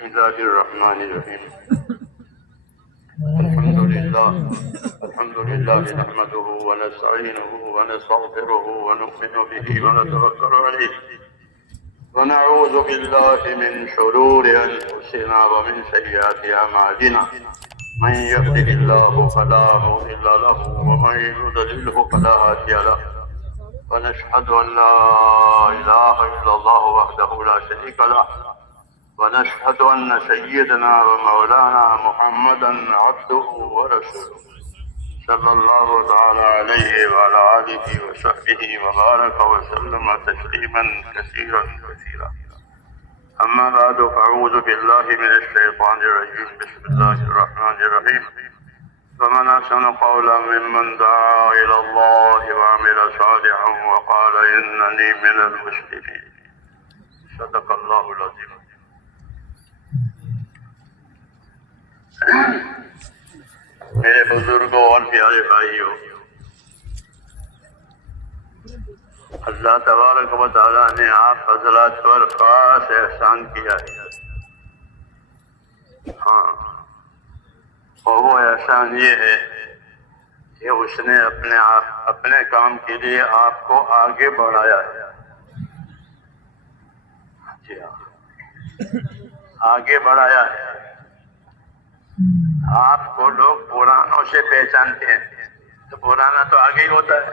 بسم الله الرحمن الرحيم. الحمد لله نحمده ونستعينه ونستغفره ونؤمن به ونتوكل عليه ونعوذ بالله من شرور أنفسنا ومن سيئات أعمالنا. من يهده الله فلا مضل له ومن يضلله فلا هادي له. ونشهد أن لا إله إلا الله وحده لا شريك له ونشهد أن سيدنا ومولانا محمدا عبده ورسوله صلى الله تعالى عليه وعلى آله وصحبه وبارك وسلم تسليما كثيرا كثيرا. أما بعد فأعوذ بالله من الشيطان الرجيم. بسم الله الرحمن الرحيم. ومن أحسن قولا ممن دعا إلى الله وعمل صالحا وقال إنني من المسلمين. صدق الله العظيم. میرے بزرگوں اور پیارے بھائیوں، اللہ تبارک و تعالیٰ نے آپ حضرات پر خاص احسان کیا ہے. ہاں، اور وہ احسان یہ ہے کہ اس نے اپنے کام کے لیے آپ کو آگے بڑھایا ہے. جی ہاں، آگے بڑھایا ہے. آپ کو لوگ پرانوں سے پہچانتے ہیں تو پرانا تو آگے ہی ہوتا ہے،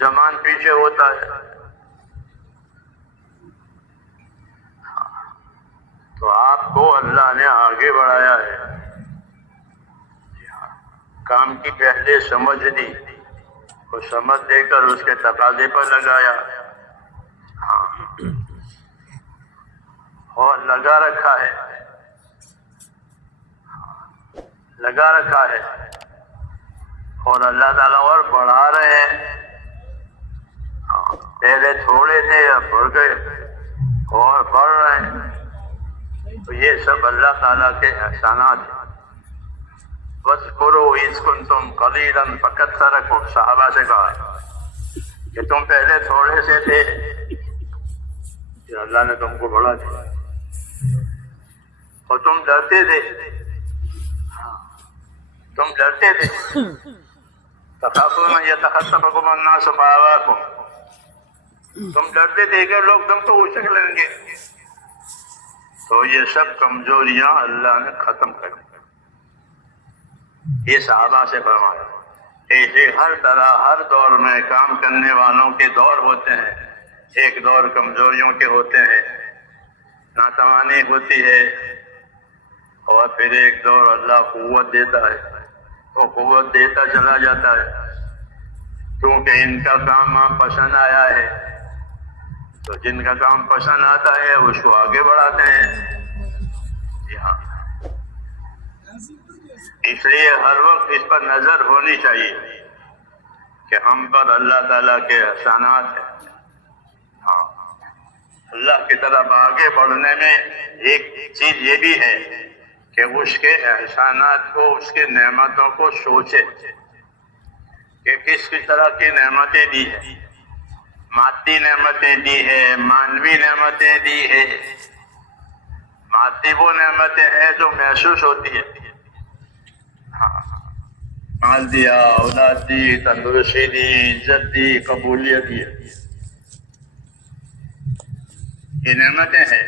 جوان پیچھے ہوتا ہے. تو آپ کو اللہ نے آگے بڑھایا ہے. کام کی پہلے سمجھ دی، وہ سمجھ دے کر اس کے تقاضے پر لگایا. ہاں، اور لگا رکھا ہے، لگا رکھا ہے. اور اللہ تعالیٰ اور بڑھا رہے ہیں. پہلے تھوڑے تھے اب بڑھ گئے اور بڑھ رہے ہیں. تو یہ سب اللہ تعالیٰ کے احسانات ہیں. وَاذْكُرُوا إِذْ كُنْتُمْ قَلِيلًا فَكَثَّرَكُمْ. صحابہ سے کہا کہ تم پہلے تھوڑے سے تھے، پھر اللہ نے تم کو بڑھا دیا. اور تم ڈرتے تھے، تم ڈرتے تھے. تخافون يتخطفكم الناس فآواكم. تم ڈرتے تھے کہ لوگ تم کو اچک لیں گے. تو یہ سب کمزوریاں اللہ نے ختم کر دی. یہ صحابہ سے فرمایا. ایسے ہر طرح ہر دور میں کام کرنے والوں کے دور ہوتے ہیں. ایک دور کمزوریوں کے ہوتے ہیں، ناتوانی ہوتی ہے، اور پھر ایک دور اللہ قوت دیتا ہے. وہ قوت دیتا چلا جاتا ہے کیونکہ ان کا کام پسند آیا ہے. تو جن کا کام پسند آتا ہے اس کو آگے بڑھاتے ہیں. ہاں، اس لیے ہر وقت اس پر نظر ہونی چاہیے کہ ہم پر اللہ تعالیٰ کے احسانات ہیں. ہاں، اللہ کی طرف آگے بڑھنے میں ایک چیز یہ بھی ہے کہ اس کے احسانات کو، اس کے نعمتوں کو سوچے کہ کس طرح کی نعمتیں دی ہیں. مادی نعمتیں دی ہے، مانوی نعمتیں دی ہے. مادی وہ نعمتیں ہیں جو محسوس ہوتی ہے. مال دیا، اولاد دی، تندرستی دی، عزت دی، قبولیت دی، یہ نعمتیں ہیں.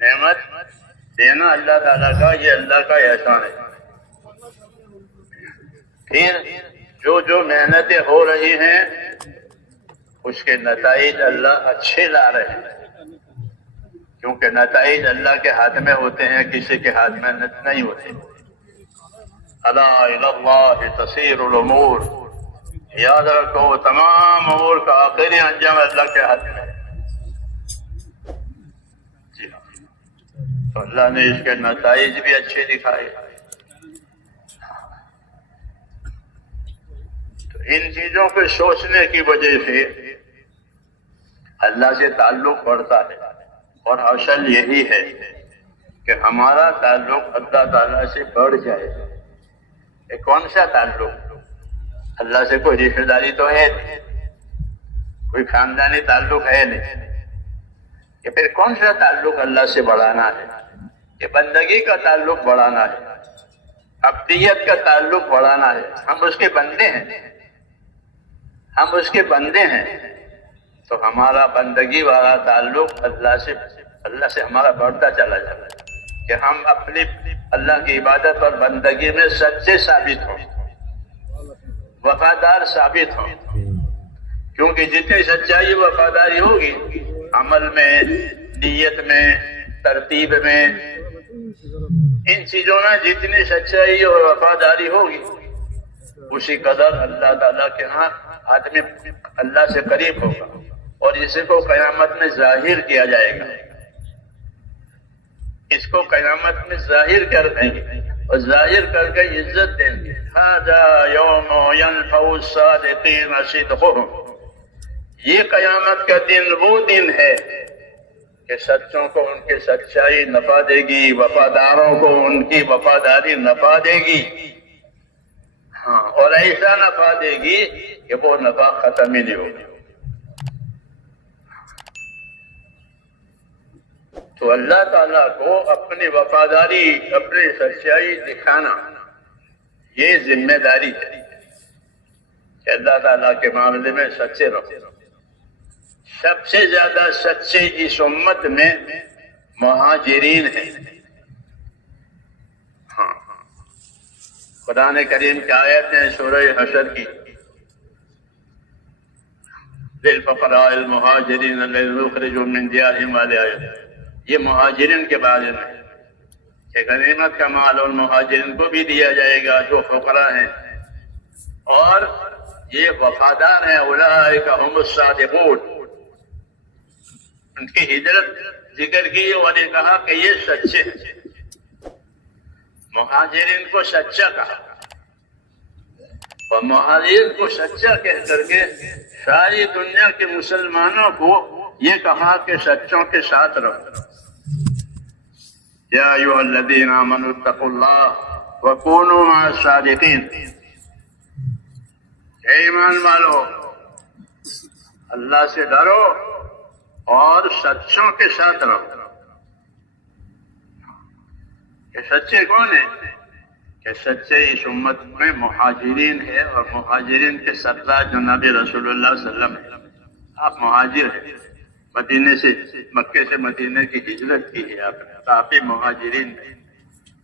نعمت دینا اللہ تعالیٰ کا، یہ اللہ کا احسان ہے. پھر جو محنتیں ہو رہی ہیں اس کے نتائج اللہ اچھے لا رہے ہیں، کیونکہ نتائج اللہ کے ہاتھ میں ہوتے ہیں، کسی کے ہاتھ میں نہیں ہوتے. الا الی اللہ تصیر الامور. یاد رکھو تمام امور کا آخری انجام اللہ کے ہاتھ میں ہے. جی ہاں، تو اللہ نے اس کے نتائج بھی اچھے دکھائے. تو ان چیزوں کے سوچنے کی وجہ سے اللہ سے تعلق بڑھتا ہے. اور اصل یہی ہے کہ ہمارا تعلق اللہ تعالیٰ سے بڑھ جائے. کون سا تعلق؟ اللہ سے کوئی رشتہ داری تو ہے نہیں، کوئی خاندانی تعلق ہے نہیں. کہ پھر کون سا تعلق اللہ سے بڑھانا ہے؟ کہ بندگی کا تعلق بڑھانا ہے، عبدیت کا تعلق بڑھانا ہے. ہم اس کے بندے ہیں، ہم اس کے بندے ہیں، تو ہمارا بندگی والا تعلق اللہ سے ہمارا بڑھتا چلا جاتا ہے کہ ہم اپنی اللہ کی عبادت اور بندگی میں سچے ثابت ہوں، وفادار ثابت ہوں. کیونکہ جتنی سچائی وفاداری ہوگی عمل میں، نیت میں، ترتیب میں، ان چیزوں میں جتنی سچائی اور وفاداری ہوگی اسی قدر اللہ تعالیٰ کے ہاں آدمی اللہ سے قریب ہوگا، اور اس کو قیامت میں ظاہر کیا جائے گا. اس کو قیامت میں ظاہر کر دیں گے اور ظاہر کر کے عزت دیں گے. ھذا یوم ینفع الصادقین صدقهم، یہ قیامت کا دن وہ دن ہے کہ سچوں کو ان کی سچائی نفع دے گی، وفاداروں کو ان کی وفاداری نفع دے گی. ہاں، اور ایسا نفع دے گی کہ وہ نفع ختم ہی نہیں ہوگی. تو اللہ تعالیٰ کو اپنی وفاداری، اپنی سچائی دکھانا یہ ذمہ داری ہے کہ اللہ تعالیٰ کے معاملے میں سچے رہو. سب سے زیادہ سچے اس امت میں مہاجرین ہیں. ہاں، قرآن کریم کی آیت ہے سورہ حشر کی، للفقراء المہاجرین الذین اخرجوا من دیارہم والی آیت. یہ مہاجرین کے بارے میں کہ غنیمت کا مال اور مہاجرین کو بھی دیا جائے گا جو فقراء ہیں، اور یہ وفادار ہیں. اولئک هم الصادقون، ان کی ہجرت ذکر کی اور نے کہا کہ یہ سچے ہیں. مہاجرین کو سچا کہا، اور مہاجرین کو سچا کہہ کر کے ساری دنیا کے مسلمانوں کو یہ کہا کہ سچوں کے ساتھ رہو. یا ایھا الذین آمنوا اتقوا اللہ وکونوا مع الصادقین، اے ایمان والو اللہ سے ڈرو اور سچوں کے ساتھ رہو. کہ سچے کون ہیں؟ کہ سچے اس امت میں مہاجرین ہے، اور مہاجرین کے سردار جناب رسول اللہ صلی اللہ علیہ وسلم. آپ مہاجر ہیں، مدینے سے، مکے سے مدینے کی ہجرت کی ہے آپ نے، تو آپ ہی مہاجرین ہیں.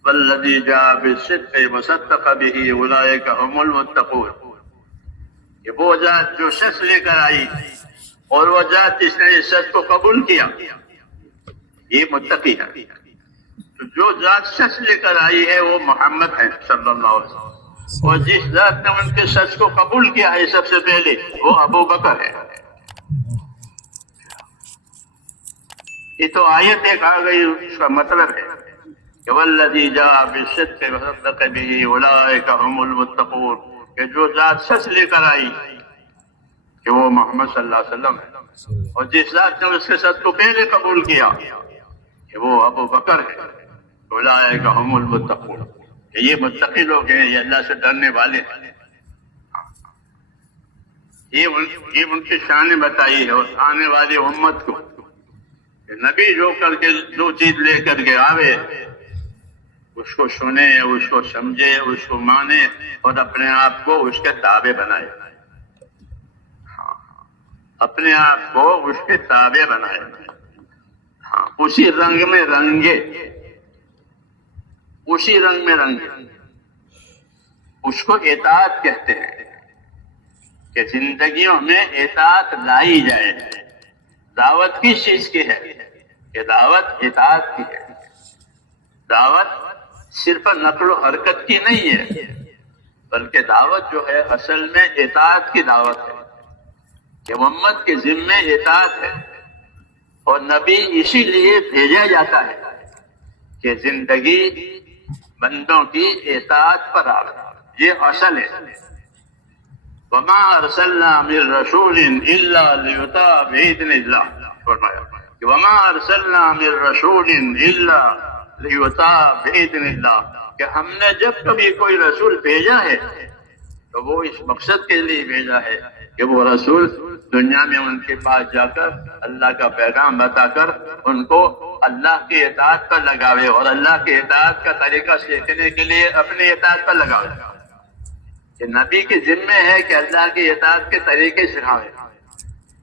والذی جاء بالصدق وصدق به اولئک هم المتقون، کہ وہ ذات جو سچ لے کر آئی اور وہ ذات جس نے اس سچ کو قبول کیا یہ متقی ہے. تو جو ذات سچ لے کر آئی ہے وہ محمد ہے صلی اللہ علیہ وسلم، اور جس ذات نے ان کے سچ کو قبول کیا ہے سب سے پہلے وہ ابو بکر ہے. یہ تو آیت ایک آ گئی، اس کا مطلب ہے کہ والذی جاء بالصدق وصدق به اولئک هم المتقون، کہ جو ذات سچ لے کر آئی کہ وہ محمد صلی اللہ علیہ وسلم ہے، اور جس ذات نے اس کے سچ کو پہلے قبول کیا کہ وہ ابو بکر ہے. اولئک هم المتقون، کہ یہ متقی لوگ ہیں، یہ اللہ سے ڈرنے والے ہیں. یہ ان کی شان بتائی ہے اور آنے والی امت کو کہ نبی جو چیز لے کر کے آوے اس کو سنے، اس کو سمجھے، اس کو مانے اور اپنے آپ کو اس کے تابع بنائے. اپنے آپ کو اس کے تابع بنائے، ہاں، اسی رنگ میں رنگے، اسی رنگ میں رنگے. اس کو اطاعت کہتے ہیں کہ زندگیوں میں اطاعت لائی جائے. دعوت کس چیز کی ہے؟ کہ دعوت اطاعت کی ہے. دعوت صرف نقل و حرکت کی نہیں ہے، بلکہ دعوت جو ہے اصل میں اطاعت کی دعوت ہے، کہ امت کے ذمے اطاعت ہے. اور نبی اسی لیے بھیجا جاتا ہے کہ زندگی بندوں کی اطاعت پر آ. یہ اصل ہے. وما ارسلنا من رسول الا لیطاع باذن اللہ، فرمایا کہ وما ارسلنا من رسول الا لیطاع باذن اللہ، کہ ہم نے جب کبھی کوئی رسول بھیجا ہے تو وہ اس مقصد کے لیے بھیجا ہے کہ وہ رسول دنیا میں ان کے پاس جا کر اللہ کا پیغام بتا کر ان کو اللہ کی اطاعت پر لگاوے اور اللہ کی اطاعت کا طریقہ سیکھنے کے لیے اپنی اطاعت پر لگاوے. کہ نبی کے ذمے ہے کہ اللہ کی اطاعت کے طریقے سکھاوے،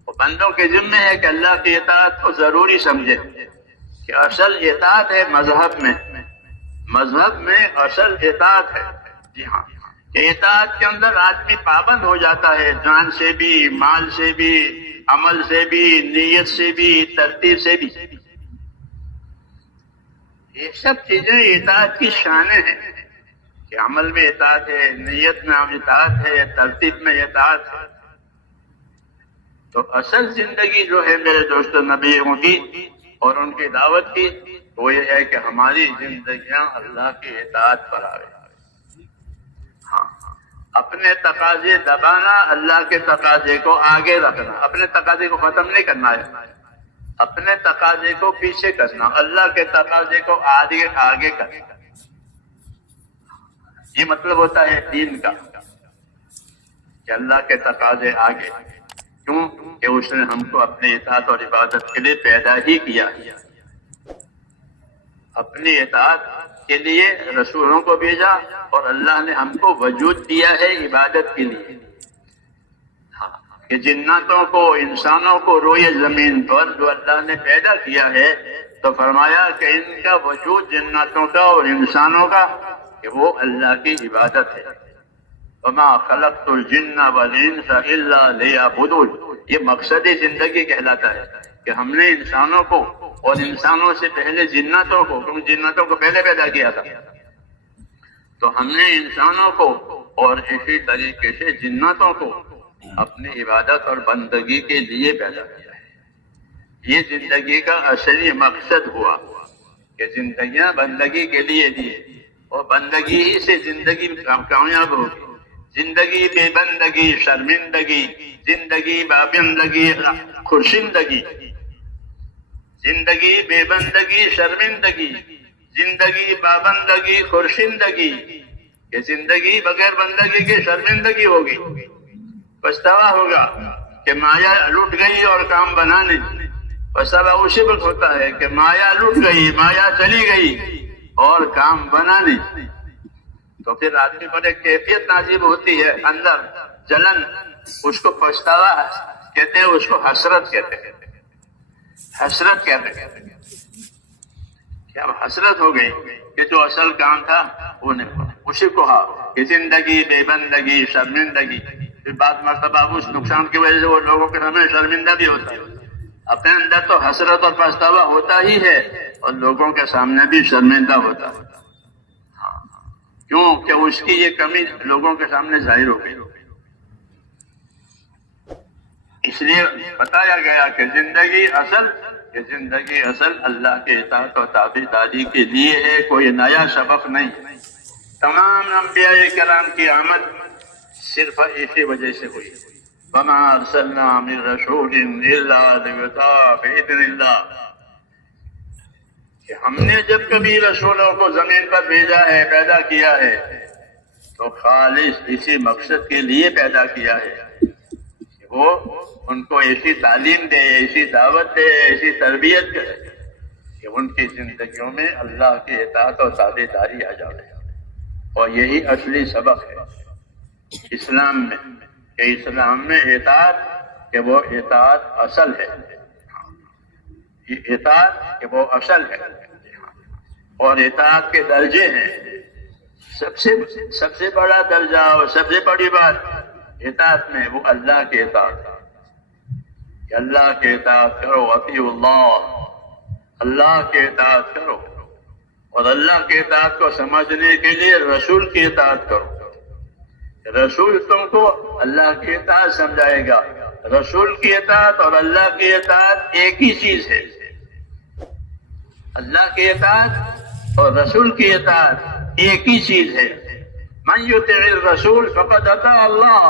اور بندوں کے ذمے ہے کہ اللہ کی اطاعت کو ضروری سمجھے. کہ اصل اطاعت ہے مذہب میں اصل اطاعت ہے. جی ہاں، کہ اطاعت کے اندر آدمی پابند ہو جاتا ہے، جان سے بھی، مال سے بھی، عمل سے بھی، نیت سے بھی، ترتیب سے بھی. یہ سب چیزیں اطاعت کی شانیں ہیں کہ عمل میں اطاعت ہے، نیت میں اطاعت ہے، ترتیب میں اطاعت ہے. تو اصل زندگی جو ہے میرے دوستو نبیوں کی اور ان کی دعوت کی، وہ یہ ہے کہ ہماری زندگیاں اللہ کی اطاعت پر آئے. ہاں، اپنے تقاضے دبانا، اللہ کے تقاضے کو آگے رکھنا. اپنے تقاضے کو ختم نہیں کرنا ہے، اپنے تقاضے کو پیچھے کرنا، اللہ کے تقاضے کو آگے کرنا. یہ مطلب ہوتا ہے دین کا کہ اللہ کے تقاضے آگے. کیوں کہ اس نے ہم کو اپنی اطاعت اور عبادت کے لیے پیدا ہی کیا. اپنی اطاعت کے لیے رسولوں کو بھیجا اور اللہ نے ہم کو وجود دیا ہے عبادت کے لیے. کہ جناتوں کو، انسانوں کو روئے زمین پر جو اللہ نے پیدا کیا ہے، تو فرمایا کہ ان کا وجود، جناتوں کا اور انسانوں کا، کہ وہ اللہ کی عبادت ہے. وما خلقت الجن والانس الا لیعبدون. یہ مقصد زندگی کہلاتا ہے کہ ہم نے انسانوں کو اور انسانوں سے پہلے جناتوں کو، کیونکہ جناتوں کو پہلے پیدا کیا تھا، تو ہم نے انسانوں کو اور اسی طریقے سے جناتوں کو اپنی عبادت اور بندگی کے لیے پیدا کیا ہے. یہ زندگی کا اصلی مقصد ہوا کہ زندگیاں بندگی کے لیے دی، اور بندگی ہی سے زندگی کامیاب ہوگی. زندگی بے بندگی شرمندگی، زندگی بابندگی خرشندگی، زندگی بے بندگی شرمندگی، زندگی بابندگی خرشندگی. کہ زندگی بغیر بندگی کے شرمندگی ہوگی، پچھتاوا ہوگا کہ مایا لٹ گئی اور کام بنا نہیں. پچھتاوا اسی وقت ہوتا ہے کہ مایا لٹ گئی، مایا چلی گئی اور کام بنا نہیں. تو پھر آدمی پر ایک کیفیت نازل ہوتی ہے، اندر جلن. اس کو پچھتاوا کہتے ہیں، اس کو حسرت کہتے ہیں. حسرت کہتے ہیں کہ اب حسرت ہو گئی کہ جو اصل کام تھا وہ نہیں ہوا. اسی کو کہ زندگی بے بندگی شرمندگی. پھر بعض مرتبہ اس نقصان کی وجہ سے وہ لوگوں کے سامنے شرمندہ بھی ہوتا ہے. اپنے اندر تو حسرت اور پچھتاوا ہوتا ہی ہے اور لوگوں کے سامنے بھی شرمندہ ہوتا ہے. کیوں کہ اس کی یہ کمی لوگوں کے سامنے ظاہر ہو گئی. اس لیے بتایا گیا کہ زندگی اصل اللہ کے اطاعت و تابعداری کے لیے ہے، کوئی نیا سبق نہیں. تمام انبیاء کرام کی آمد صرف اسی وجہ سے ہوئی. وما ارسلنا من رسول الا لیطاع باذن اللہ. کہ ہم نے جب کبھی رسولوں کو زمین پر بھیجا ہے، پیدا کیا ہے، تو خالص اسی مقصد کے لیے پیدا کیا ہے کہ وہ ان کو ایسی تعلیم دے، ایسی دعوت دے، ایسی تربیت کرے کہ ان کی زندگیوں میں اللہ کی اطاعت اور تابعداری آ جائے. اور یہی اصلی سبق ہے اسلام میں، کہ اسلام میں اطاعت، کہ وہ اطاعت اصل ہے. یہ اطاعت کہ وہ اصل ہے. اور اطاعت کے درجے ہیں. سب سے بڑا درجہ اور سب سے بڑی بات اطاعت میں وہ اللہ کے اطاعت ہے. کہ اللہ کے اطاعت کرو، اطیعوا اللہ، اللہ کے اطاعت کرو. اور اللہ کے اطاعت کو سمجھنے کے لیے رسول کی اطاعت کرو. رسول تم کو اللہ کی اطاعت سمجھائے گا. رسول کی اطاعت اور اللہ کی اطاعت ایک ہی چیز ہے. اللہ کی اطاعت اور رسول کی اطاعت ایک ہی چیز ہے. من یطع الرسول فقد اطاع اللہ.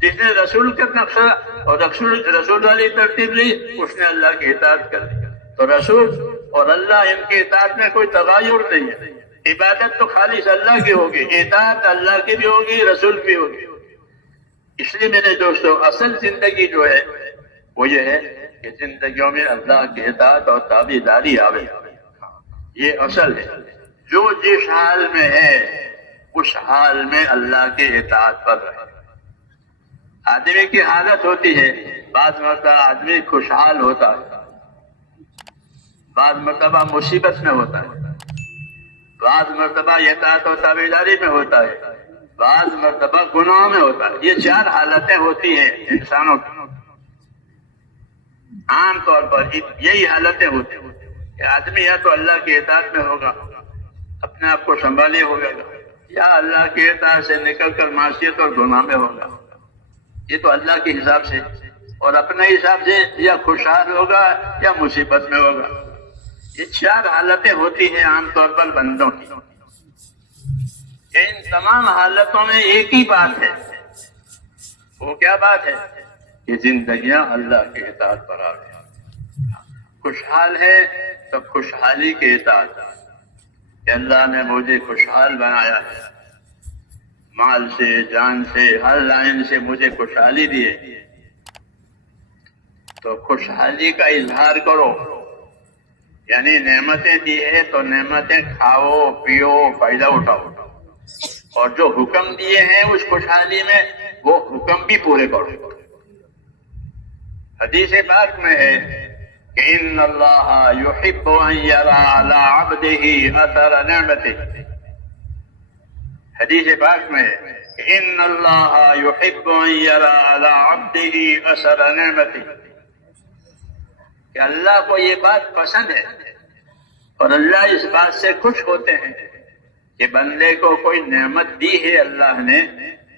جس نے رسول کا نقشہ اور رسول والی ترتیب لی، اس نے اللہ کی اطاعت کر دی. تو رسول اور اللہ، ان کی اطاعت میں کوئی تغیر نہیں ہے. عبادت تو خالص اللہ کی ہوگی، اطاعت اللہ کی بھی ہوگی، رسول کی ہوگی. اس لیے میرے دوستو اصل زندگی جو ہے وہ یہ ہے کہ زندگیوں میں اللہ کی اطاعت اور تابعداری آوے، یہ اصل ہے۔ جو جس حال میں ہے اس حال میں اللہ کی اطاعت پر رہے۔ آدمی کی حالت ہوتی ہے، بعض مرتبہ آدمی خوشحال ہوتا ہے، بعض مرتبہ مصیبت میں ہوتا ہے، بعض مرتبہ اطاعت و تابعداری میں ہوتا ہے، بعض مرتبہ گناہوں میں ہوتا ہے۔ یہ چار حالتیں ہوتی ہیں انسانوں کی، عام طور پر یہی حالتیں ہوتی ہیں کہ آدمی یا تو اللہ کی اطاعت میں ہوگا، اپنے آپ کو سنبھالے ہوگا، یا اللہ کی اطاعت سے نکل کر معصیت اور گناہ میں ہوگا۔ یہ تو اللہ کے حساب سے، اور اپنے حساب سے یا خوشحال ہوگا یا مصیبت میں ہوگا۔ یہ چار حالتیں ہوتی ہیں عام طور پر بندوں کی۔ ان تمام حالتوں میں ایک ہی بات ہے، وہ کیا بات ہے؟ کہ زندگیاں اللہ کے اطاعت پر آ گئی۔ خوشحال ہے تو خوشحالی کے اطاعت، کہ اللہ نے مجھے خوشحال بنایا ہے، مال سے، جان سے، ہر لائن سے مجھے خوشحالی دی ہے، تو خوشحالی کا اظہار کرو، یعنی نعمتیں دی ہے تو نعمتیں کھاؤ، پیو، فائدہ اٹھاؤ، اور جو حکم دیے ہیں اس خوشحالی میں وہ حکم بھی پورے کرو۔ حدیث پاک میں ہے کہ ان اللہ یحب ان یرا علی عبدہ اثر نعمتہ، حدیث پاک میں ہے کہ ان اللہ یحب ان یرا علی عبدہ اثر نعمتہ، کہ اللہ کو یہ بات پسند ہے اور اللہ اس بات سے خوش ہوتے ہیں کہ بندے کو کوئی نعمت دی ہے اللہ نے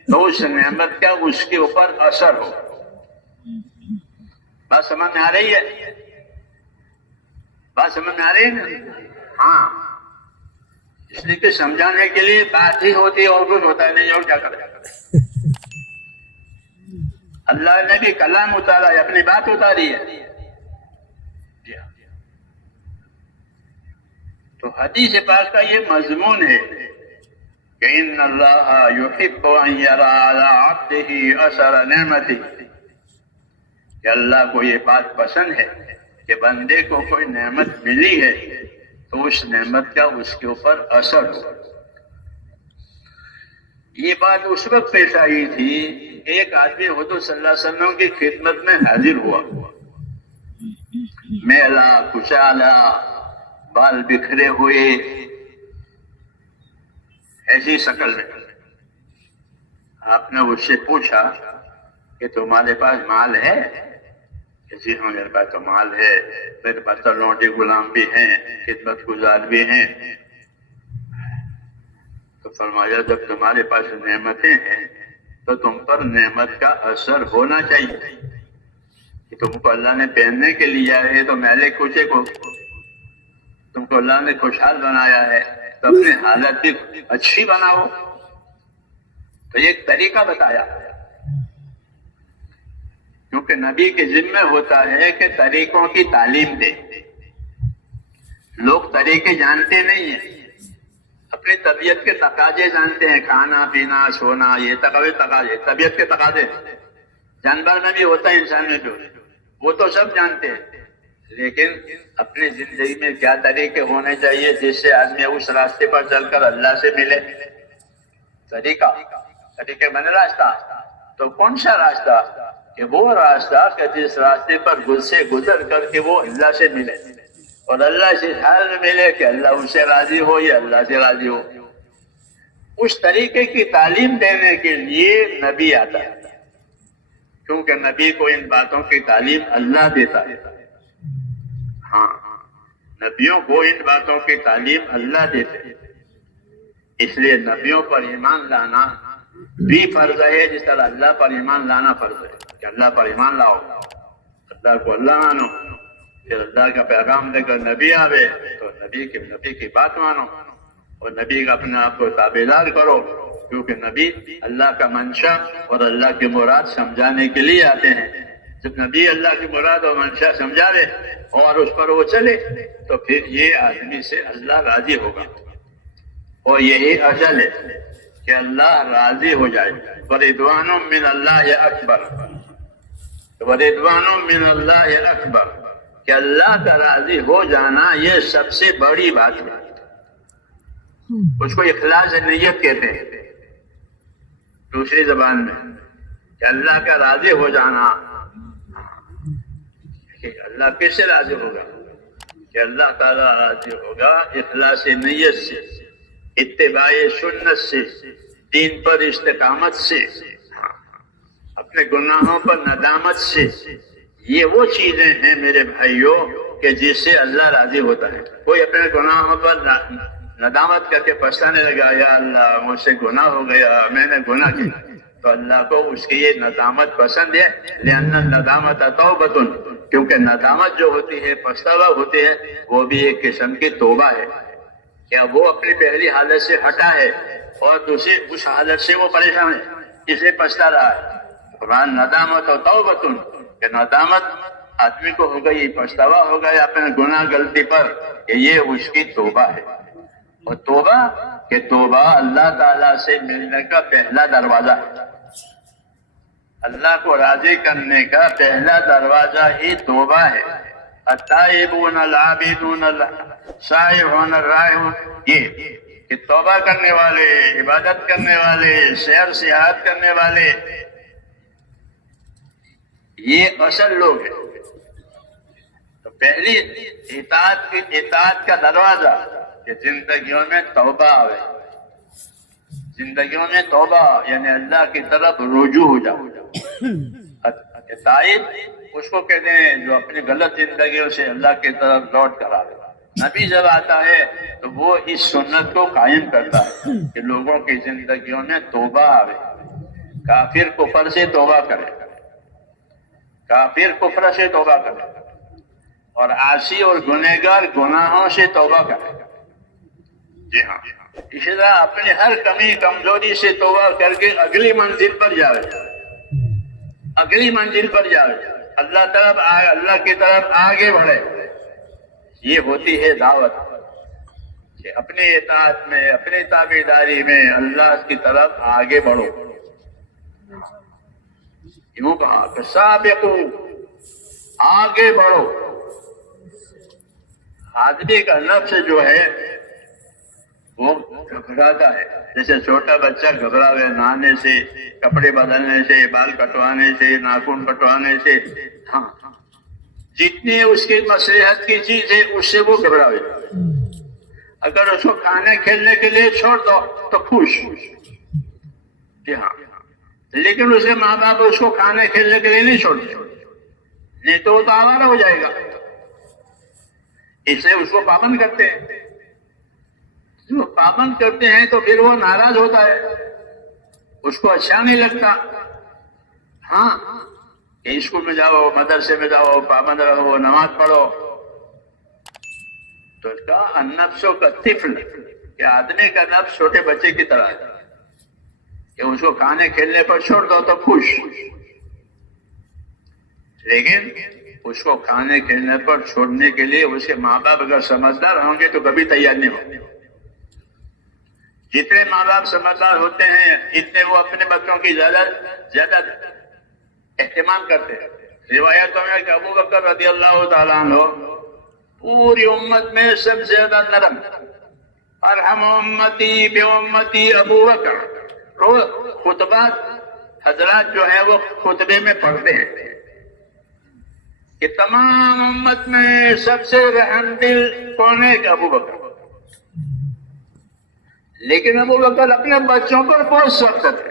تو اس نعمت کا اس کے اوپر اثر ہو۔ بات سمجھ میں آ رہی ہے؟ بات سمجھ میں آ رہی ہے نا؟ ہاں، اس لیے کہ سمجھانے کے لیے بات ہی ہوتی ہے اور کچھ ہوتا نہیں، اور کیا کرے؟ اللہ نے بھی کلام اتارا ہے، اپنی بات اتاری ہے۔ تو حدیث پاک کا یہ مضمون ہے کہ ان اللہ یحب ان یرا علی عبدہ اثر نعمتہ، کہ اللہ کو یہ بات پسند ہے کہ بندے کو کوئی نعمت ملی ہے تو اس نعمت کا اس کے اوپر اثر ہو۔ یہ بات اس وقت پیش آئی تھی، ایک آدمی حضور صلی اللہ علیہ وسلم کی خدمت میں حاضر ہوا، میلا کچالا، بال بکھرے ہوئے، ایسی شکل میں۔ آپ نے اس سے پوچھا کہ تمہارے پاس مال ہے؟ کہ جی ہاں میرے پاس تو مال ہے، میرے پاس تو لونڈے غلام بھی ہیں، خدمت گزار بھی ہیں۔ تو فرمایا جب تمہارے پاس نعمتیں ہیں تو تم پر نعمت کا اثر ہونا چاہیے، کہ تم کو اللہ نے پہننے کے لیے ہے تو میلے کوچے کو تم کو اللہ نے خوشحال بنایا ہے تو اپنی حالت بھی اچھی بناؤ۔ تو ایک طریقہ بتایا، کیونکہ نبی کے ذمہ ہوتا ہے کہ طریقوں کی تعلیم دے۔ لوگ طریقے جانتے نہیں ہیں، اپنی طبیعت کے تقاضے جانتے ہیں، کھانا پینا سونا، یہ تقاضے طبیعت کے تقاضے، جانور میں بھی ہوتا ہے، انسان میں بھی ہوتا ہے، وہ تو سب جانتے ہیں، لیکن اپنی زندگی میں کیا طریقے ہونے چاہیے جس سے آدمی اس راستے پر چل کر اللہ سے ملے؟ طریقے بنے راستہ، تو کون سا راستہ؟ کہ وہ راستہ کہ جس راستے پر گزر کر کے وہ اللہ سے ملے، اور اللہ سے حال میں ملے کہ اللہ اس سے راضی ہو یا اللہ سے راضی ہو۔ اس طریقے کی تعلیم دینے کے لیے نبی آتا ہے، کیونکہ نبی کو ان باتوں کی تعلیم اللہ دیتا ہے۔ ہاں، نبیوں کو ان باتوں کی تعلیم اللہ دیتے ہیں، اس لیے نبیوں پر ایمان لانا بھی فرض ہے، جس طرح اللہ پر ایمان لانا فرض ہے کہ اللہ پر ایمان لاؤ، اللہ کو اللہ مانو، پھر اللہ کا پیغام دے کر نبی آوے تو نبی کی بات مانو، اور نبی کا اپنے آپ کو تابعدار کرو، کیونکہ نبی اللہ کا منشا اور اللہ کی مراد سمجھانے کے لیے آتے ہیں۔ جب نبی اللہ کی مراد اور منشا سمجھاوے اور اس پر وہ چلے تو پھر یہ آدمی سے اللہ راضی ہوگا، اور یہی اصل ہے۔ کہ اللہ راضی ہو جائے. ورضوان من اللہ اکبر، ورضوان من اللہ اکبر، کہ اللہ کا راضی ہو جانا یہ سب سے بڑی بات ہے. اس کو اخلاص نیت کہتے ہیں دوسری زبان میں، کہ اللہ کا راضی ہو جانا. کہ اللہ کس سے راضی ہوگا؟ کہ اللہ تعالیٰ راضی ہوگا اخلاص نیت سے، اتباع سنت سے، دین پر استقامت سے، اپنے گناہوں پر ندامت سے. یہ وہ چیزیں ہیں میرے بھائیوں کہ جس سے اللہ راضی ہوتا ہے. کوئی اپنے گناہوں پر ندامت کر کے پچھتانے لگا، یا اللہ مجھ سے گناہ ہو گیا، میں نے گناہ کیا، تو اللہ کو اس کی یہ ندامت پسند ہے. لأن الندامت توبۃ، کیونکہ ندامت جو ہوتی ہے، پچھتاوا ہوتی ہے، وہ بھی ایک قسم کی توبہ ہے. کیا وہ اپنی پہلی حالت سے ہٹا ہے اور دوسری اس حالت سے وہ پریشان ہے، اسے پچھتا رہا ہے. قرآن ندامت و توبۃ، کہ ندامت آدمی کو ہو گئی، پچھتاوا ہو گیا اپنے گناہ غلطی پر، کہ یہ اس کی توبہ ہے. اور توبہ کہ توبہ اللہ تعالیٰ سے ملنے کا پہلا دروازہ ہے. اللہ کو راضی کرنے کا پہلا دروازہ ہی توبہ ہے. التائبون العابدون السائحون الراحون، یہ کہ توبہ کرنے والے، عبادت کرنے والے، سیر سیاحت کرنے والے، یہ اصل لوگ ہیں. تو پہلی اطاعت کا دروازہ کہ زندگیوں میں توبہ آئے، زندگیوں میں توبہ یعنی اللہ کی طرف رجوع ہو جاؤ. اطاعت اس کو کہتے ہیں جو اپنی غلط زندگیوں سے اللہ کی طرف لوٹ کر آئے. نبی جب آتا ہے تو وہ اس سنت کو قائم کرتا ہے کہ لوگوں کی زندگیوں میں توبہ آئے. کافر کفر سے توبہ کرے، کافر کفر سے توبہ کرے، اور عاصی اور گنہگار گناہوں سے توبہ کرے. جی ہاں، اسی طرح اپنی ہر کمی کمزوری سے توبہ کر کے اگلی منزل پر جائے، اگلی منزل پر جائے، اللہ کی طرف آگے بڑھے. یہ ہوتی ہے دعوت کہ اپنی اطاعت میں، اپنی تابعداری میں اللہ کی طرف آگے بڑھو. یوں کہا کہ سابقو، آگے بڑھو. آدمی کا نفس جو ہے وہ گھبراتا ہے، جیسے چھوٹا بچہ گھبراوے نہانے سے، کپڑے بدلنے سے، بال کٹوانے سے، ناخن کٹوانے سے. ہاں، جتنی اس کی مصلحت کی چیز ہے اس سے وہ گھبراوے. اگر اس کو کھانے کھیلنے کے لیے چھوڑ دو تو خوش. جی ہاں، لیکن اس کے ماں باپ اس کو کھانے کھیلنے کے لیے نہیں چھوڑتے، نہیں تو وہ تو آوارہ ہو جائے گا. اس لیے اس کو پابند کرتے ہیں. جو پابند کرتے ہیں تو پھر وہ ناراض ہوتا ہے، اس کو اچھا نہیں لگتا. ہاں، کہ اسکول میں جاؤ، مدرسے میں جاؤ، پابند رہو، نماز پڑھو. تو اس کا النفس کا طفل، کہ آدمی کا نفس چھوٹے بچے کی طرح ہے کہ اس کو کھانے کھیلنے پر چھوڑ دو تو خوش، لیکن اس کو کھانے کھیلنے پر چھوڑنے کے لیے اس کے ماں باپ اگر سمجھدار ہوں گے تو کبھی تیار نہیں ہوں گے. جتنے ماں باپ سمجھدار ہوتے ہیں اتنے وہ اپنے بچوں کی زیادہ اہتمام کرتے ہیں. روایتوں میں کہ ابو بکر رضی اللہ تعالیٰ عنہ پوری امت میں سب سے زیادہ نرم، ارحم امتی بے امتی ابو بکر. روز خطبات حضرات جو ہے وہ خطبے میں پڑھتے ہیں کہ تمام امت میں سب سے رحم دل کون ہے؟ کہ ابو بکر. لیکن ابو بکر اپنے بچوں پر بہت سخت تھے.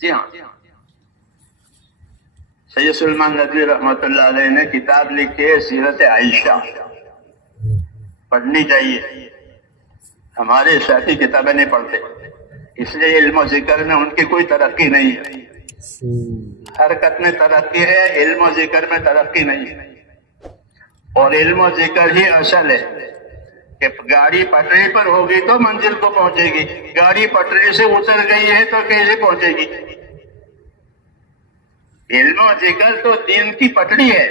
جی ہاں، سید سلمان ندوی رحمۃ اللہ علیہ نے کتاب لکھی ہے سیرت عائشہ، پڑھنی چاہیے. ہمارے ساتھی کتابیں نہیں پڑھتے، اس لیے علم و ذکر میں ان کی کوئی ترقی نہیں ہے. حرکت میں ترقی ہے، علم و ذکر میں ترقی نہیں ہے. اور علم و ذکر ہی اصل ہے کہ گاڑی پٹری پر ہوگی تو منزل کو پہنچے گی، گاڑی پٹری سے اتر گئی ہے تو کیسے پہنچے گی؟ علم و ذکر تو دین کی پٹڑی ہے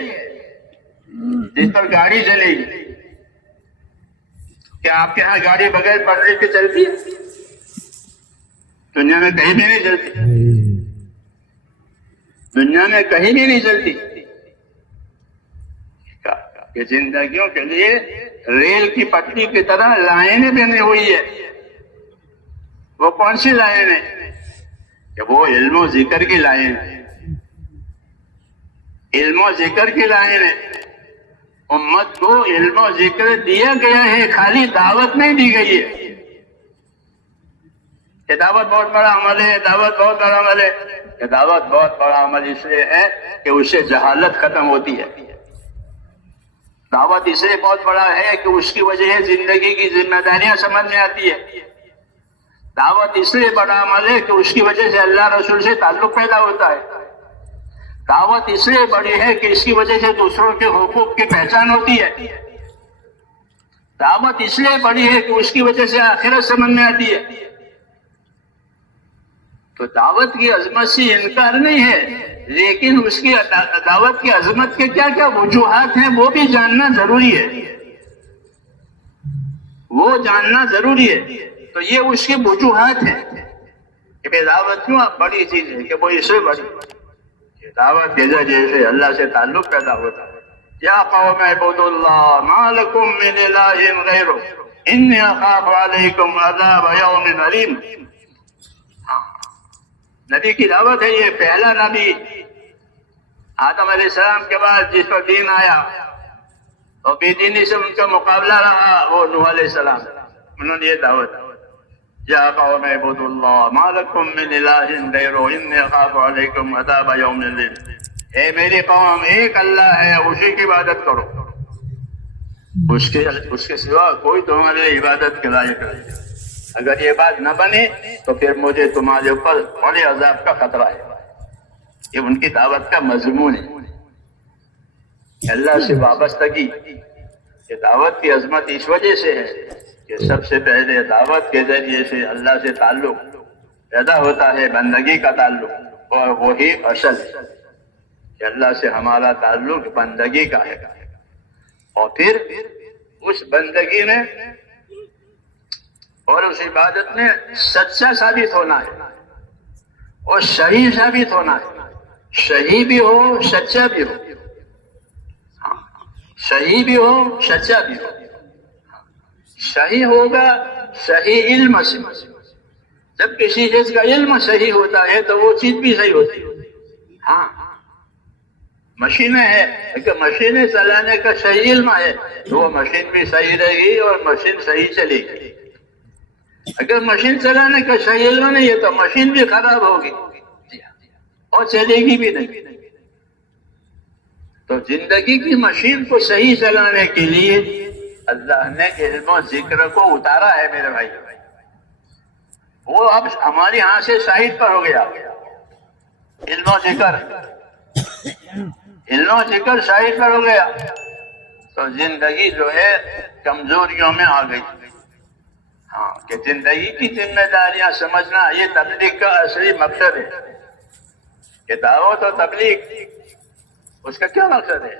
جس پر گاڑی چلے گی. کیا آپ کے ہاں گاڑی بغیر پڑھنے کے چلتی ہے؟ دنیا میں کہیں بھی نہیں چلتی، دنیا میں کہیں بھی نہیں چلتی. کہ زندگیوں کے لیے ریل کی پٹری کی طرح لائنیں بنی ہوئی ہے. وہ کون سی لائن ہے؟ کہ وہ علم و ذکر کی لائن ہے. علم و ذکر کی لائن ہے. امت کو علم و ذکر دیا گیا ہے، خالی دعوت نہیں دی گئی ہے. کہ دعوت بہت بڑا عمل ہے، دعوت بہت بڑا عمل ہے. کہ دعوت بہت بڑا عمل اس لیے ہے کہ اس سے جہالت ختم ہوتی ہے. دعوت اس لیے بہت بڑا ہے کہ اس کی وجہ سے زندگی کی ذمہ داریاں سمجھ میں آتی ہے. دعوت اس لیے بڑا عمل ہے کہ اس کی وجہ سے اللہ رسول سے تعلق پیدا ہوتا ہے. دعوت اس لیے بڑی ہے کہ اس کی وجہ سے دوسروں کے حقوق کی پہچان ہوتی ہے. دعوت اس لیے بڑی ہے کہ اس کی وجہ سے آخرت سمجھ میں آتی ہے. تو دعوت کی عظمت سے انکار نہیں ہے، لیکن اس کی دعوت کی عظمت کے کیا کیا وجوہات ہیں وہ بھی جاننا ضروری ہے. وہ جاننا ضروری ہے. تو یہ اس کی وجوہات ہیں کہ دعوت کیوں بڑی چیز ہے، کہ وہ اس سے بڑی دعوت کے جیسے اللہ سے تعلق پیدا ہوتا ہے. یا قوم اعبدوا اللہ ما لکم من الہ غیرہ انی اخاف علیکم عذاب یوم علیم. نبی کی دعوت ہے یہ. پہلا نبی آدم علیہ السلام کے بعد جس پر دین آیا اور بے دینی سے ان کا مقابلہ رہا وہ نوح علیہ السلام. انہوں نے یہ دعوت یا قوم اعبدوا اللہ ما لکم من الہ غیرہ انی اخاف علیکم عذاب یوم علیم. اے میری قوم ایک اللہ ہے، اسی کی عبادت کرو، اس کے سوا کوئی تمہارے عبادت کے لائق نہیں. اگر یہ بات نہ بنے تو پھر مجھے تمہارے اوپر بڑے عذاب کا خطرہ ہے. یہ ان کی دعوت کا مضمون ہے. اللہ سے وابستگی. یہ دعوت کی عظمت اس وجہ سے ہے کہ سب سے پہلے دعوت کے ذریعے سے اللہ سے تعلق پیدا ہوتا ہے، بندگی کا تعلق، اور وہی اصل ہے کہ اللہ سے ہمارا تعلق بندگی کا ہے. اور پھر اس بندگی میں اور اس عبادت میں سچا ثابت ہونا ہے اور صحیح ثابت ہونا ہے. صحیح بھی ہو سچا بھی ہو. صحیح بھی ہو سچا بھی ہو. صحیح ہوگا صحیح علم سے. جب کسی چیز کا علم صحیح ہوتا ہے تو وہ چیز بھی صحیح ہوتی ہے. ہاں مشینیں ہیں لیکن مشینیں چلانے کا صحیح علم ہے تو وہ مشین بھی صحیح رہے گی اور مشین صحیح چلے گی. اگر مشین چلانے کا صحیح علم نہیں ہے تو مشین بھی خراب ہوگی اور چلے گی بھی نہیں. تو زندگی کی مشین کو صحیح چلانے کے لیے اللہ نے علم و ذکر کو اتارا ہے میرے بھائی. وہ اب ہماری ہاں سے شاہد پر ہو گیا. علم و ذکر شاہد پر ہو گیا تو زندگی جو ہے کمزوریوں میں آ گئی. ہاں کہ زندگی کی ذمہ داریاں سمجھنا یہ تبلیغ کا اصلی مقصد ہے. کہ دعوت و تبلیغ اس کا کیا مقصد ہے؟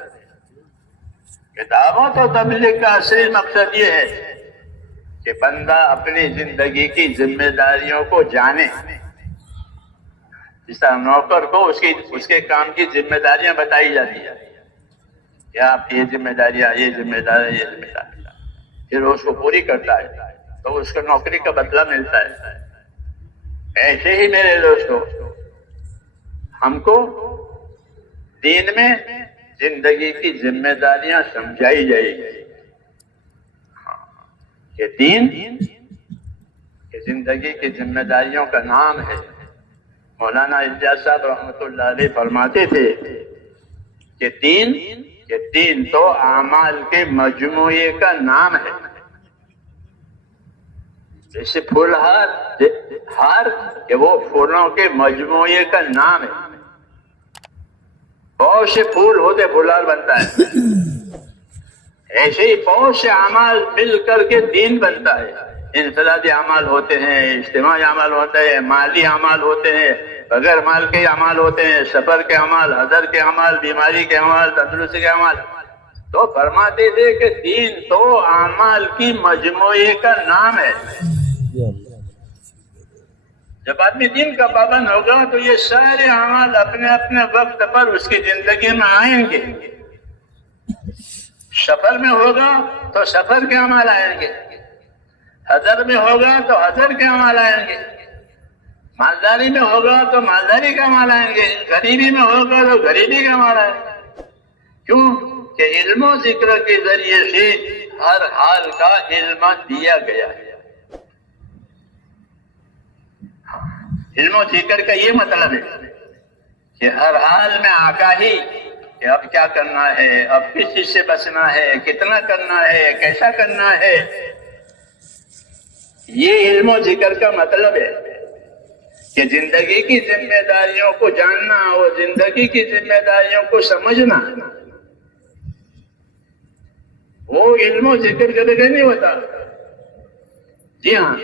کہ دعوت و تبلیغ کا اصلی مقصد یہ ہے کہ بندہ اپنی زندگی کی ذمہ داریوں کو جانے. جس طرح نوکر کو اس کے کام کی ذمہ داریاں بتائی جاتی ہیں کہ آپ کی یہ ذمہ داریاں، یہ ذمہ داری، یہ ذمہ داری، پھر اس کو پوری کرتا ہے تو اس کو نوکری کا بدلہ ملتا ہے. ایسے ہی میرے دوستو ہم کو دین میں زندگی کی ذمہ داریاں سمجھائی جائے گی. کہ دین کہ زندگی کی ذمہ داریوں کا نام ہے. مولانا الیاس صاحب رحمۃ اللہ علیہ فرماتے تھے کہ دین تو اعمال کے مجموعے کا نام ہے. جیسے پھول ہار کہ وہ پھولوں کے مجموعے کا نام ہے. بہت سے پھول ہوتے پھولار بنتا ہے. ایسے ہی بہت سے اعمال مل کر کے دین بنتا ہے. انفرادی اعمال ہوتے ہیں، اجتماعی اعمال ہوتے ہیں، مالی اعمال ہوتے ہیں، بغیر مال کے اعمال ہوتے ہیں، سفر کے اعمال، حضر کے اعمال، بیماری کے اعمال، تندرستی کے اعمال. تو فرماتے تھے کہ دین تو اعمال کی مجموعے کا نام ہے. جب آدمی دین کا پابند ہوگا تو یہ سارے اعمال اپنے اپنے وقت پر اس کی زندگی میں آئیں گے. سفر میں ہوگا تو سفر کے اعمال آئیں گے، حضر میں ہوگا تو حضر کے اعمال آئیں گے، مالداری میں ہوگا تو مالداری کا اعمال آئیں گے، غریبی میں ہوگا تو غریبی کا اعمال آئیں گے. کیوں کہ علم و ذکر کے ذریعے سے ہر حال کا علم دیا گیا ہے. علم و ذکر کا یہ مطلب ہے کہ ہر حال میں آگاہی کہ اب کیا کرنا ہے، اب کس چیز سے بچنا ہے، کتنا کرنا ہے، کیسا کرنا ہے. یہ علم و ذکر کا مطلب ہے کہ زندگی کی ذمہ داریوں کو جاننا اور زندگی کی ذمہ داریوں کو سمجھنا. وہ علم و ذکر کے بغیر نہیں ہوتا. جی ہاں،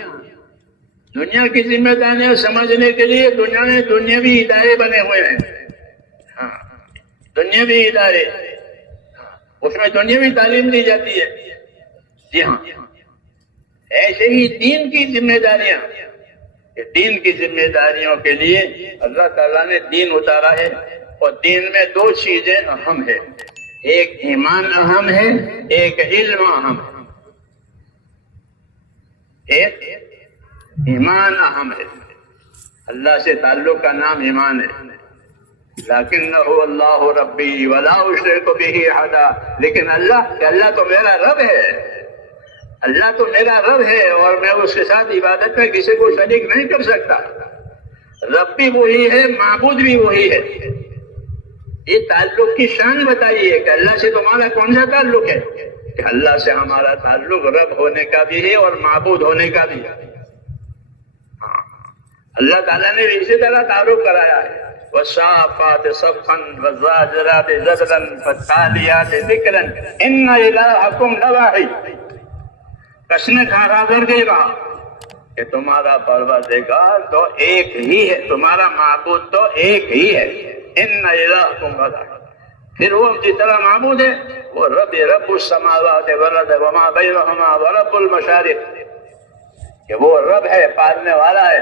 دنیا کی ذمہ داریاں سمجھنے کے لیے دنیا میں دنیاوی ادارے بنے ہوئے ہیں. ہاں، دنیاوی ادارے، اس میں دنیاوی تعلیم دی جاتی ہے. جی ہاں، ایسے ہی دین کی ذمہ داریاں، دین کی ذمہ داریوں کے لیے اللہ تعالیٰ نے دین اتارا ہے. اور دین میں دو چیزیں اہم ہے، ایک ایمان اہم ہے، ایک علم اہم ہے. ایک ایمان اہم ہے. اللہ سے تعلق کا نام ایمان ہے. لیکنہ اللہ ربی ولا اشرک بہ احدا. لیکن اللہ تو میرا رب ہے، اللہ تو میرا رب ہے اور میں اس کے ساتھ عبادت میں کسی کو شریک نہیں کر سکتا. رب بھی وہی ہے، معبود بھی وہی ہے. یہ تعلق کی شان بتائیے کہ اللہ سے تمہارا کون سا تعلق ہے. کہ اللہ سے ہمارا تعلق رب ہونے کا بھی ہے اور معبود ہونے کا بھی ہے. اللہ تعالیٰ نے اسی طرح تعارف کرایا ہے. وَالصَّافَّاتِ صَفًّا وَالزَّاجِرَاتِ زَجْرًا فَالتَّالِيَاتِ ذِكْرًا إِنَّ إِلَٰهَكُمْ لَوَاحِدٌ. قسم کھا کر کے کہا کہ تمہارا پروردگار تو ایک ہی ہے، تمہارا معبود تو ایک ہی ہے. ان الہکم لواحد. پھر وہ جس طرح معبود ہے وہ رب السماوات والارض وما بینہما ورب المشارق، کہ وہ رب ہے، پالنے والا ہے.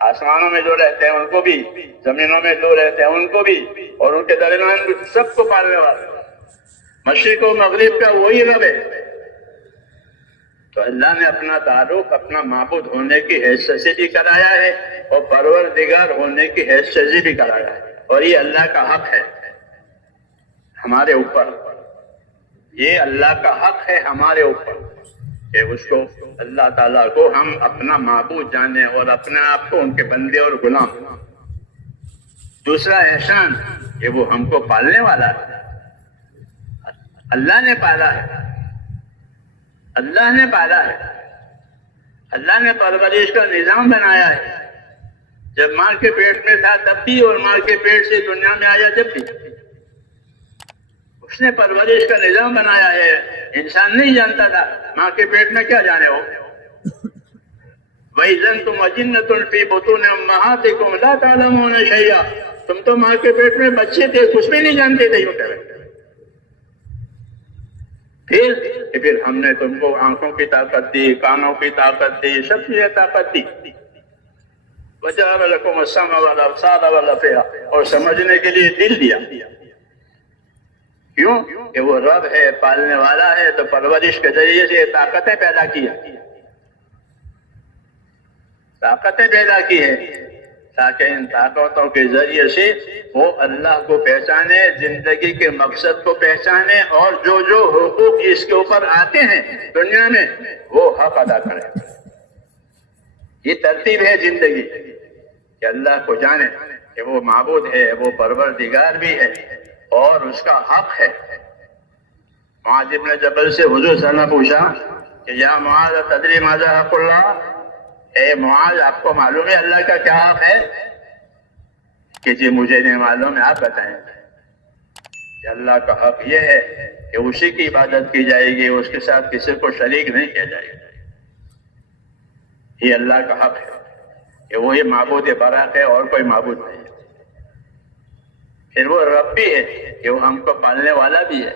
آسمانوں میں جو رہتے ہیں ان کو بھی، زمینوں میں جو رہتے ہیں ان کو بھی، اور ان کے درمیان بھی سب کو پالنے والا. مشرق و مغرب کا وہی رب ہے. تو اللہ نے اپنا تعارف اپنا معبود ہونے کی حیثیت سے بھی کرایا ہے اور پروردگار ہونے کی حیثیت سے بھی کرایا ہے. اور یہ اللہ کا حق ہے ہمارے اوپر. یہ اللہ کا حق ہے ہمارے اوپر کہ اس کو اللہ تعالیٰ کو ہم اپنا معبود جانیں اور اپنے آپ کو ان کے بندے اور غلام. دوسرا احسان کہ وہ ہم کو پالنے والا ہے. اللہ نے پالا ہے، اللہ نے پالا ہے، اللہ نے پرورش کا نظام بنایا ہے. جب ماں کے پیٹ میں تھا تب بھی اور ماں کے پیٹ سے دنیا میں آیا جب بھی اس نے پرورش کا نظام بنایا ہے. انسان نہیں جانتا تھا ماں کے پیٹ میں کیا جانے ہو. وَإِذَنْتُمْ أَجِنَّةٌ فِي بُطُونِ أُمَّهَاتِكُمْ لَا تَعْلَمُونَ شَيْئًا. تم تو ماں کے پیٹ میں بچے تھے، کچھ بھی نہیں جانتے تھے. پھر ہم نے تم کو آنکھوں کی طاقت دی، کانوں کی طاقت دی، سب چیزیں طاقت دی. وَجَعَلَ لَكُمُ السَّمْعَ وَالْأَبْصَارَ وَالْأَفْئِدَةَ. اور سمجھنے کے لیے دل دیا. کیوں کہ وہ رب ہے، پالنے والا ہے. تو پرورش کے ذریعے سے طاقتیں پیدا کی ہے، طاقتیں پیدا کی ہے تاکہ ان طاقتوں کے ذریعے سے وہ اللہ کو پہچانے، زندگی کے مقصد کو پہچانے اور جو جو حقوق اس کے اوپر آتے ہیں دنیا میں وہ حق ادا کرے. یہ ترتیب ہے زندگی کہ اللہ کو جانے کہ وہ معبود ہے، وہ پروردگار بھی ہے اور اس کا حق ہے. معاذ بن جبل سے حضور صلی اللہ علیہ وسلم نے پوچھا کہ یا معاذ تدری ماذا حق اللہ. اے معاذ آپ کو معلوم ہے اللہ کا کیا حق ہے؟ کہ جی مجھے نہیں معلوم ہے، آپ بتائیں. کہ اللہ کا حق یہ ہے کہ اسی کی عبادت کی جائے گی، اس کے ساتھ کسی کو شریک نہیں کیا جائے گا. یہ اللہ کا حق ہے کہ وہی معبود برحق ہے اور کوئی معبود نہیں ہے. پھر وہ رب بھی ہے کہ وہ ہم کو پالنے والا بھی ہے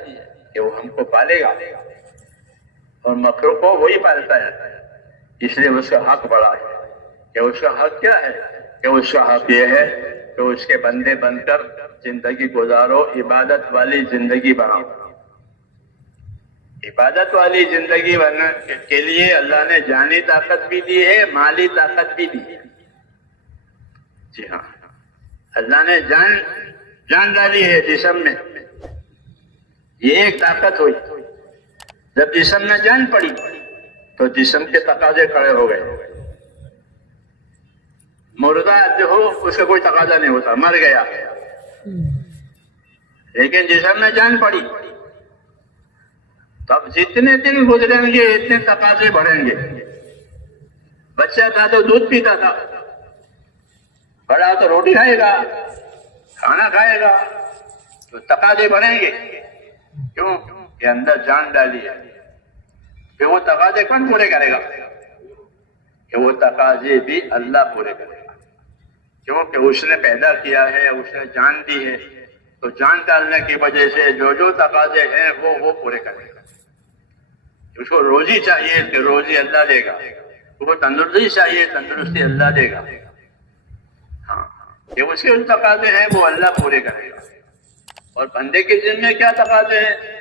کہ وہ ہم کو پالے گا، اور مخلوق کو وہی پالتا ہے، اس لیے اس کا حق بڑا ہے۔ کہ اس کا حق کیا ہے؟ کہ اس کا حق یہ ہے کہ اس کے بندے بن کر زندگی گزارو، عبادت والی زندگی بناؤ۔ عبادت والی زندگی بنانے کے لیے اللہ نے جانی طاقت بھی دی ہے، مالی طاقت بھی دی ہے۔ جی ہاں، اللہ نے جان ڈالی ہے جسم میں، یہ ایک طاقت ہوئی۔ جب جسم میں جان پڑی تو جسم کے تقاضے کھڑے ہو گئے۔ مردہ جو ہو اس کا کوئی تقاضا نہیں ہوتا، مر گیا، لیکن جسم میں جان پڑی تو اب جتنے دن گزریں گے اتنے تقاضے بڑھیں گے۔ بچہ تھا تو دودھ پیتا تھا، بڑا تو روٹی کھائے گا، کھانا کھائے گا، تو تقاضے بڑھیں گے۔ کیوں؟ کہ اندر جان ڈالی ہے۔ پھر وہ تقاضے کون پورے کرے گا؟ کہ وہ تقاضے بھی اللہ پورے کرے گا، کیونکہ اس نے پیدا کیا ہے، اس نے جان دی ہے، تو جان ڈالنے کی وجہ سے جو تقاضے ہیں وہ پورے کرے گا۔ اس کو روزی چاہیے کہ روزی اللہ دے گا، اس کو تندرستی چاہیے، تندرستی اللہ دے گا۔ ہاں، کہ اس کے تقاضے ہیں وہ اللہ پورے کرے گا۔ اور بندے کے ذمہ کیا تقاضے ہیں؟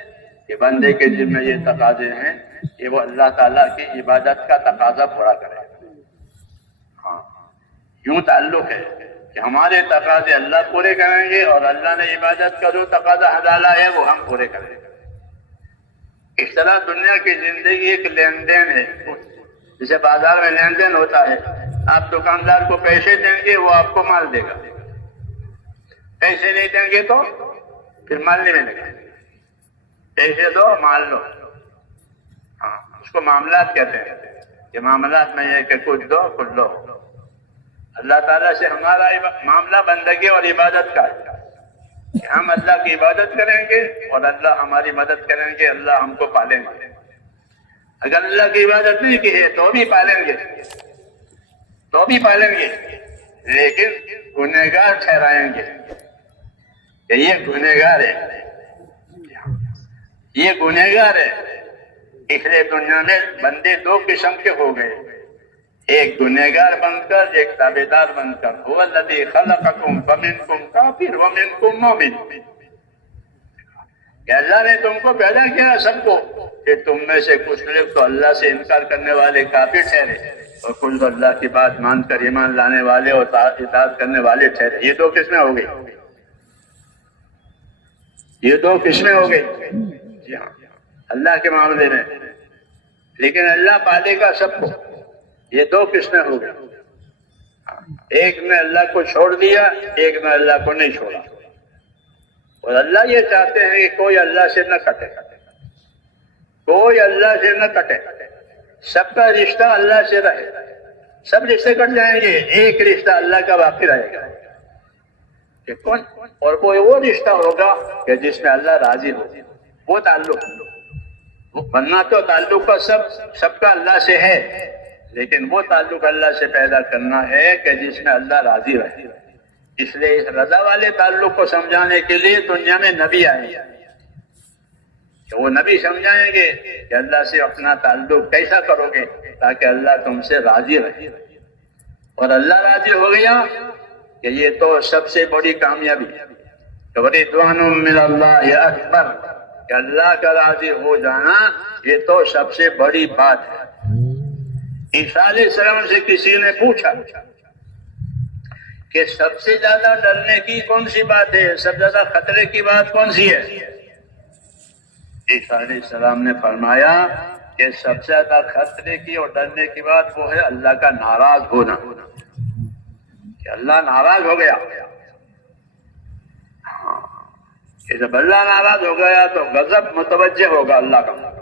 کہ بندے کے ذمہ یہ تقاضے ہیں کہ وہ اللہ تعالیٰ کی عبادت کا تقاضا پورا کرے گا۔ ہاں، یوں تعلق ہے کہ ہمارے تقاضے اللہ پورے کریں گے، اور اللہ نے عبادت کا جو تقاضا ڈالا ہے وہ ہم پورے کریں گے۔ اس طرح دنیا کی زندگی ایک لین دین ہے، جیسے بازار میں لین دین ہوتا ہے۔ آپ دکاندار کو پیسے دیں گے، وہ آپ کو مال دے گا، پیسے نہیں دیں گے تو پھر مال نہیں ملے گا۔ پیسے دو، مال لو۔ ہاں، اس کو معاملات کہتے ہیں کہ معاملات میں یہ کہ کچھ دو کچھ لو۔ اللہ تعالیٰ سے ہمارا معاملہ بندگی اور عبادت کا ہے کہ ہم اللہ کی عبادت کریں گے اور اللہ ہماری مدد کریں گے، اللہ ہم کو پالیں گے۔ اگر اللہ کی عبادت نہیں کی ہے تو بھی پالیں گے، لیکن گنہگار ٹھہرائیں گے کہ یہ گنہگار ہے، یہ گنہگار ہے۔ اس لیے دنیا میں بندے دو قسم کے ہو گئے، ایک گنہگار بن کر، ایک تابعدار بن کر۔ هو الذی خلقکم فمنکم کافر ومنکم مومن۔ کہ اللہ نے تم کو پیدا کیا سب کو، کہ تم میں سے کچھ لوگ تو اللہ سے انکار کرنے والے کافر ٹھہرے، اور کچھ اللہ کی بات مان کر ایمان لانے والے اور اطاعت کرنے والے ٹھہرے۔ یہ دو قسمیں ہو گئی، یہ دو قسمیں ہو گئی۔ جی ہاں، اللہ کے معاملے میں۔ لیکن اللہ پالے گا سب کو، یہ دو قسمیں ہو گئی۔ ایک نے اللہ کو چھوڑ دیا، ایک نے اللہ کو نہیں چھوڑا۔ اور اللہ یہ چاہتے ہیں کہ کوئی اللہ سے نہ کٹے، کوئی اللہ سے نہ کٹے، سب کا رشتہ اللہ سے رہے۔ سب رشتے کٹ جائیں گے، ایک رشتہ اللہ کا باقی رہے گا۔ کہ کون؟ اور کوئی وہ رشتہ ہوگا کہ جس میں اللہ راضی ہو، وہ تعلق۔ بننا تو تعلق کا سب کا اللہ سے ہے، لیکن وہ تعلق اللہ سے پیدا کرنا ہے کہ جس میں اللہ راضی رہے۔ اس لیے اس رضا والے تعلق کو سمجھانے کے لیے دنیا میں نبی آئے کہ وہ نبی سمجھائیں گے کہ اللہ سے اپنا تعلق کیسا کرو گے تاکہ اللہ تم سے راضی رہے۔ اور اللہ راضی ہو گیا کہ یہ تو سب سے بڑی کامیابی ہے۔ رضوان من اللہ اکبر، کہ اللہ کا راضی ہو جانا یہ تو سب سے بڑی بات ہے۔ عیسیٰ علیہ السلام سے کسی نے پوچھا کہ سب سے زیادہ ڈرنے کی کون سی بات ہے، سب سے زیادہ خطرے کی بات کون سی ہے؟ عیسیٰ علیہ السلام نے فرمایا کہ سب سے زیادہ خطرے کی اور ڈرنے کی بات وہ ہے اللہ کا ناراض ہونا، کہ اللہ ناراض ہو گیا۔ کہ جب اللہ ناراض ہو گیا تو غضب متوجہ ہوگا اللہ کا۔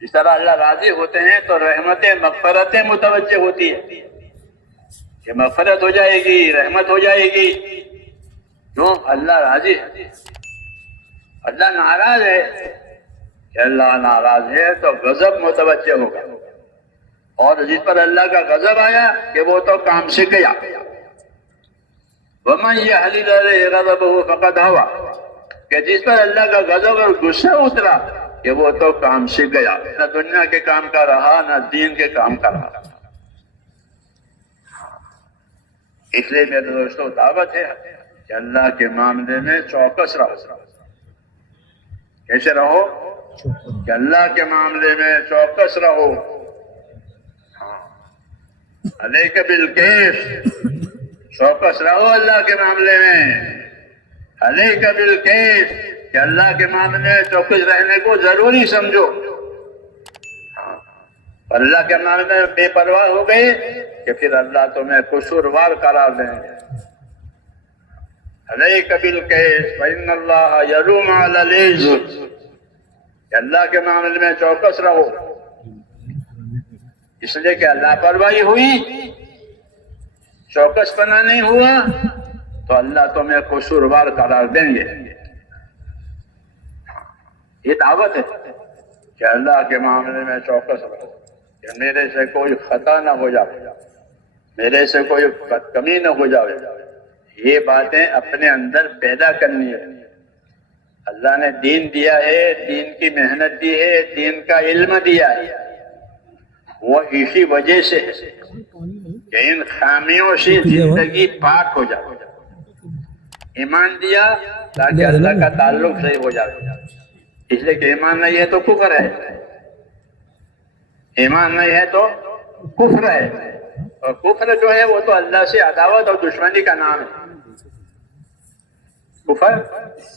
جس طرح اللہ راضی ہوتے ہیں تو رحمتیں مغفرتیں متوجہ ہوتی ہے کہ مغفرت ہو جائے گی، رحمت ہو جائے گی۔ کیوں؟ اللہ راضی ہے۔ اللہ ناراض ہے کہ اللہ ناراض ہے تو غضب متوجہ ہوگا، اور جس پر اللہ کا غضب آیا کہ وہ تو کام سے گیا۔ وَمَنْ يَحْلِلْ عَلَيْهِ غَضَبُهُ فَقَدْ هَوَىٰ، کہ کہ جس پر اللہ کا غضب اور غصہ اترا کہ وہ تو کام سیکھ گیا، نہ دنیا کے کام کا رہا نہ دین کے کام کا رہا۔ اس لیے میرے دوستوں دعوت ہے کہ اللہ کے معاملے میں چوکس رہو۔ کیسے رہو؟ کہ اللہ کے معاملے میں چوکس رہو۔ علیک بالکیف، چوکس رہو اللہ کے معاملے میں۔ علیک بالکیف، کہ اللہ کے معاملے میں چوکس رہنے کو ضروری سمجھو۔ اور اللہ کے معاملے میں بے پرواہ ہو گئے کہ پھر اللہ تمہیں قصوروار قرار دیں گے۔ علیک بالکیف فإن اللہ یلوم علی العز، کہ اللہ کے معاملے میں چوکس رہو، اس لیے کہ اللہ پرواہی ہوئی، چوکس پنا نہیں ہوا تو اللہ تمہیں قصوروار قرار دیں گے۔ یہ دعوت ہے کہ اللہ کے معاملے میں چوکس رہو، کہ میرے سے کوئی خطا نہ ہو جائے، میرے سے کوئی کمی نہ ہو جائے۔ یہ باتیں اپنے اندر پیدا کرنی ہے۔ اللہ نے دین دیا ہے، دین کی محنت دی ہے، دین کا علم دیا ہے، وہ اسی وجہ سے ہے کہ ان خامیوں سے زندگی پاک ہو جائے۔ ایمان دیا تاکہ اللہ کا تعلق صحیح ہو جائے، اس لیے کہ ایمان نہیں ہے تو کفر ہے، ایمان نہیں ہے تو کفر ہے، اور کفر جو ہے وہ تو اللہ سے عداوت اور دشمنی کا نام ہے۔ کفر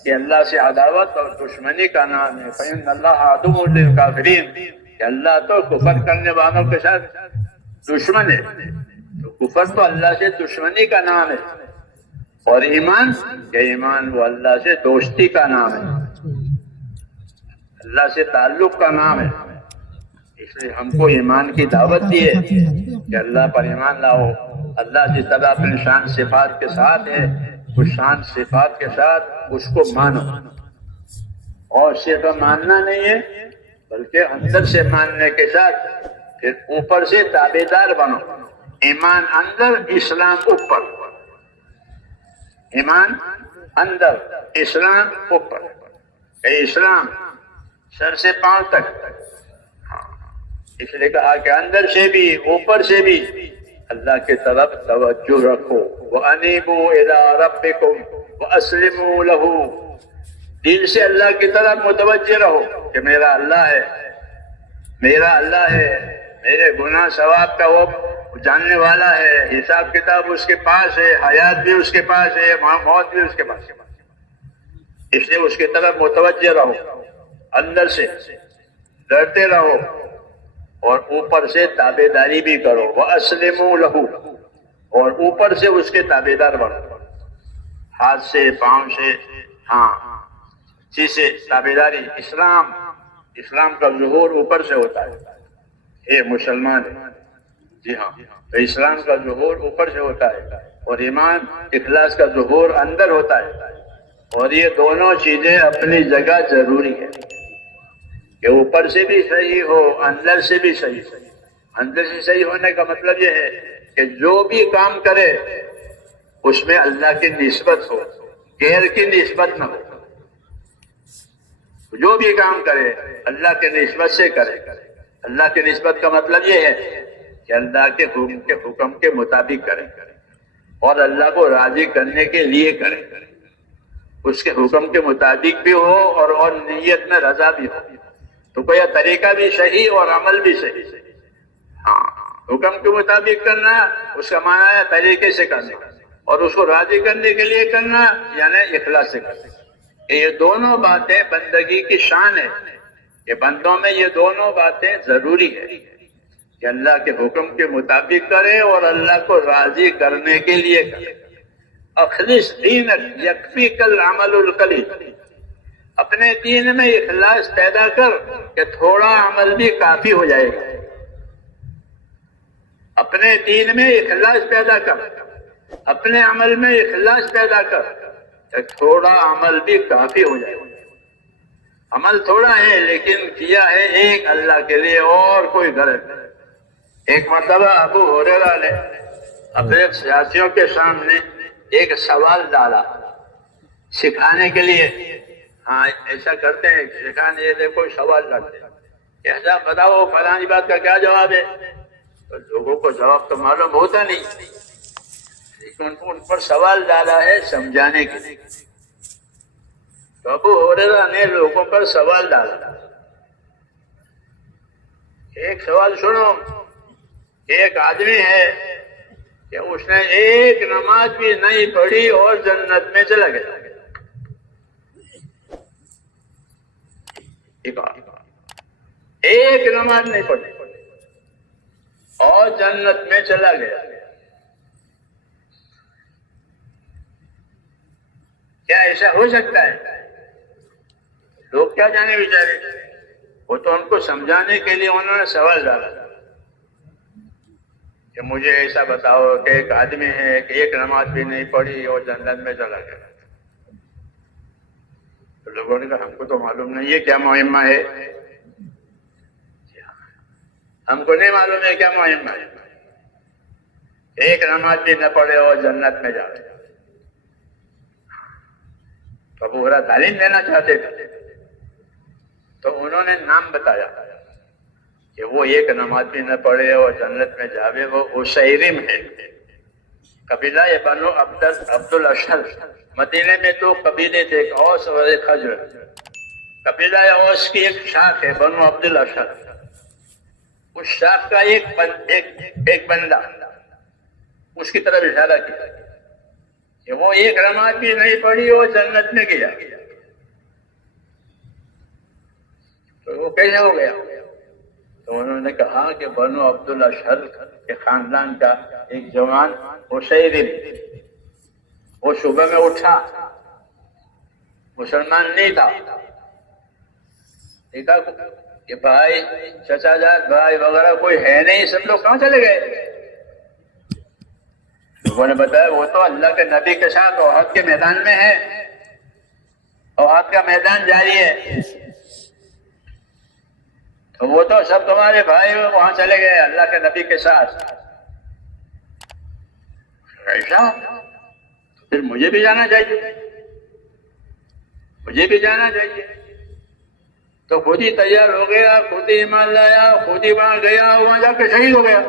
کہ اللہ سے عداوت اور دشمنی کا نام ہے۔ فإن اللہ عدو للکافرین، کہ اللہ تو کفر کرنے والوں کے ساتھ دشمن ہے، تو کفر تو اللہ سے دشمنی کا نام ہے، اور ایمان کہ ایمان وہ اللہ سے دوستی کا نام ہے، اللہ سے تعلق کا نام ہے۔ اس لیے ہم کو ایمان کی دعوت دی ہے کہ اللہ پر ایمان لاؤ۔ اللہ جس طرح اپنے شان صفات کے ساتھ ہے، اس شان صفات کے ساتھ اس کو مانو، اور صرف ماننا نہیں ہے بلکہ اندر سے ماننے کے ساتھ پھر اوپر سے تابعدار بنو۔ ایمان اندر، اسلام اوپر، ایمان اندر، اسلام اوپر، کہ اسلام سر سے پاؤں تک، اس لیے کہا کہ اندر سے بھی اوپر سے بھی اللہ کی طرف توجہ رکھو۔ وَأَنِيبُوا إِلَىٰ رَبِّكُمْ وَأَسْلِمُوا لَهُ، دل سے اللہ کی طرف متوجہ رہو کہ میرا اللہ ہے، میرا اللہ ہے، میرے گناہ ثواب کا وہ جاننے والا ہے، حساب کتاب اس کے پاس ہے، حیات بھی اس کے پاس ہے، موت بھی اس کے پاس ہے، اس لیے اس کی طرف متوجہ رہو، اندر سے ڈرتے رہو، اور اوپر سے تابعداری بھی کرو۔ وَأَسْلِمُوا لَهُ، اور اوپر سے اس کے تابعدار بنو، ہاتھ سے، پاؤں سے، چیز سے تابعداری۔ اسلام کا ظہور اوپر سے ہوتا ہے، یہ مسلمان ہے، جی ہاں، تو اسلام کا ظہور اوپر سے ہوتا ہے، اور ایمان اخلاص کا ظہور اندر ہوتا ہے، اور یہ دونوں چیزیں اپنی جگہ ضروری ہے، کہ اوپر سے بھی صحیح ہو، اندر سے بھی صحیح۔ اندر سے صحیح ہونے کا مطلب یہ ہے کہ جو بھی کام کرے اس میں اللہ کی نسبت ہو، غیر کی نسبت نہ ہو۔ جو بھی کام کرے اللہ کے نسبت سے کرے۔ اللہ کی نسبت کا مطلب یہ ہے کہ اللہ کے حکم کے مطابق کرے، اور اللہ کو راضی کرنے کے لیے کرے، اس کے حکم کے مطابق بھی ہو اور نیت میں رضا بھی ہو، تو کوئی طریقہ بھی صحیح اور عمل بھی صحیح۔ حکم کے مطابق کرنا اس کا معنی ہے طریقے سے کرنا، اور اس کو راضی کرنے کے لیے کرنا یعنی اخلاص سے کرنا۔ یہ دونوں باتیں بندگی کی شان ہے، کہ بندوں میں یہ دونوں باتیں ضروری ہے کہ اللہ کے حکم کے مطابق کرے اور اللہ کو راضی کرنے کے لیے کرے۔ اخلص دینک یکفیک العمل القلیل، اپنے دین میں اخلاص پیدا کر کہ تھوڑا عمل بھی کافی ہو جائے گا۔ اپنے دین میں اخلاص پیدا کر، اپنے عمل میں اخلاص پیدا کر کہ تھوڑا عمل بھی کافی ہو جائے گا۔ عمل تھوڑا ہے لیکن کیا ہے ایک اللہ کے لیے، اور کوئی غرض نہیں۔ ایک مرتبہ ابو ہریرہ نے اپنے ساتھیوں کے سامنے ایک سوال ڈالا سکھانے کے لیے ہاں ایسا کرتے ہیں شیخان یہ دیکھو سوال کرتے ہیں کہ ایسا بتاؤ فلانی بات کا کیا جواب ہے، تو لوگوں کو جواب تو معلوم ہوتا نہیں، لیکن ان پر سوال ڈالا ہے سمجھانے کے لیے. تو ابو ہریرہ نے لوگوں پر سوال ڈالا. ایک سوال سنو، ایک آدمی ہے کہ اس نے ایک نماز بھی نہیں پڑھی اور جنت میں چلا گیا. ایک نماز نہیں پڑھی اور جنت میں چلا گیا. کیا ایسا ہو سکتا ہے؟ لوگ کیا جانے بیچارے، وہ تو ان کو سمجھانے کے لیے انہوں نے سوال ڈالا کہ مجھے ایسا بتاؤ کہ ایک آدمی ہے کہ ایک نماز بھی نہیں پڑھی اور جنت میں چلا گیا. تو لوگوں نے کہا ہم کو تو معلوم نہیں ہے کیا مہمہ ہے، ہم کو نہیں معلوم ہے کیا مہمہ ہے، ایک نماز بھی نہ پڑھے اور جنت میں جائے. تو ابو ہریرہ تعلیم دینا چاہتے تھے تو انہوں نے نام بتایا کہ وہ ایک نماز بھی نہ پڑھے اور جنت میں جاوے، وہ عشیرم ہے. قبیلہ یہ بنو عبد الاشہر. مدینے میں تو قبیلے تھے، ایک اوس اور ایک خزرج. قبیلہ اوس کی ایک شاخ ہے بنو عبد الاشہر. اس شاخ کا ایک بندہ اس کی طرف اشارہ کیا کہ وہ ایک نماز بھی نہیں پڑھی اور جنت میں گیا. تو وہ کیسے ہو گیا؟ تو انہوں نے کہا کہ بنو عبد الاشہر کے خاندان کا ایک جوان عشیرم، وہ صبح میں اٹھا، مسلمان نہیں تھا، دیکھا کہ بھائی چچا جان بھائی وغیرہ کوئی ہے نہیں، سب لوگ کہاں چلے گئے؟ لوگوں نے بتایا وہ تو اللہ کے نبی کے ساتھ احد کے میدان میں ہے، احد کا میدان جاری ہے، تو وہ تو سب تمہارے بھائی وہاں چلے گئے اللہ کے نبی کے ساتھ. ایسا پھر مجھے بھی جانا چاہیے، مجھے بھی جانا چاہیے. تو خود ہی تیار ہو گیا، خود ہی ایمان لایا، خود ہی وہاں گیا، وہاں جا کے شہید ہو گیا.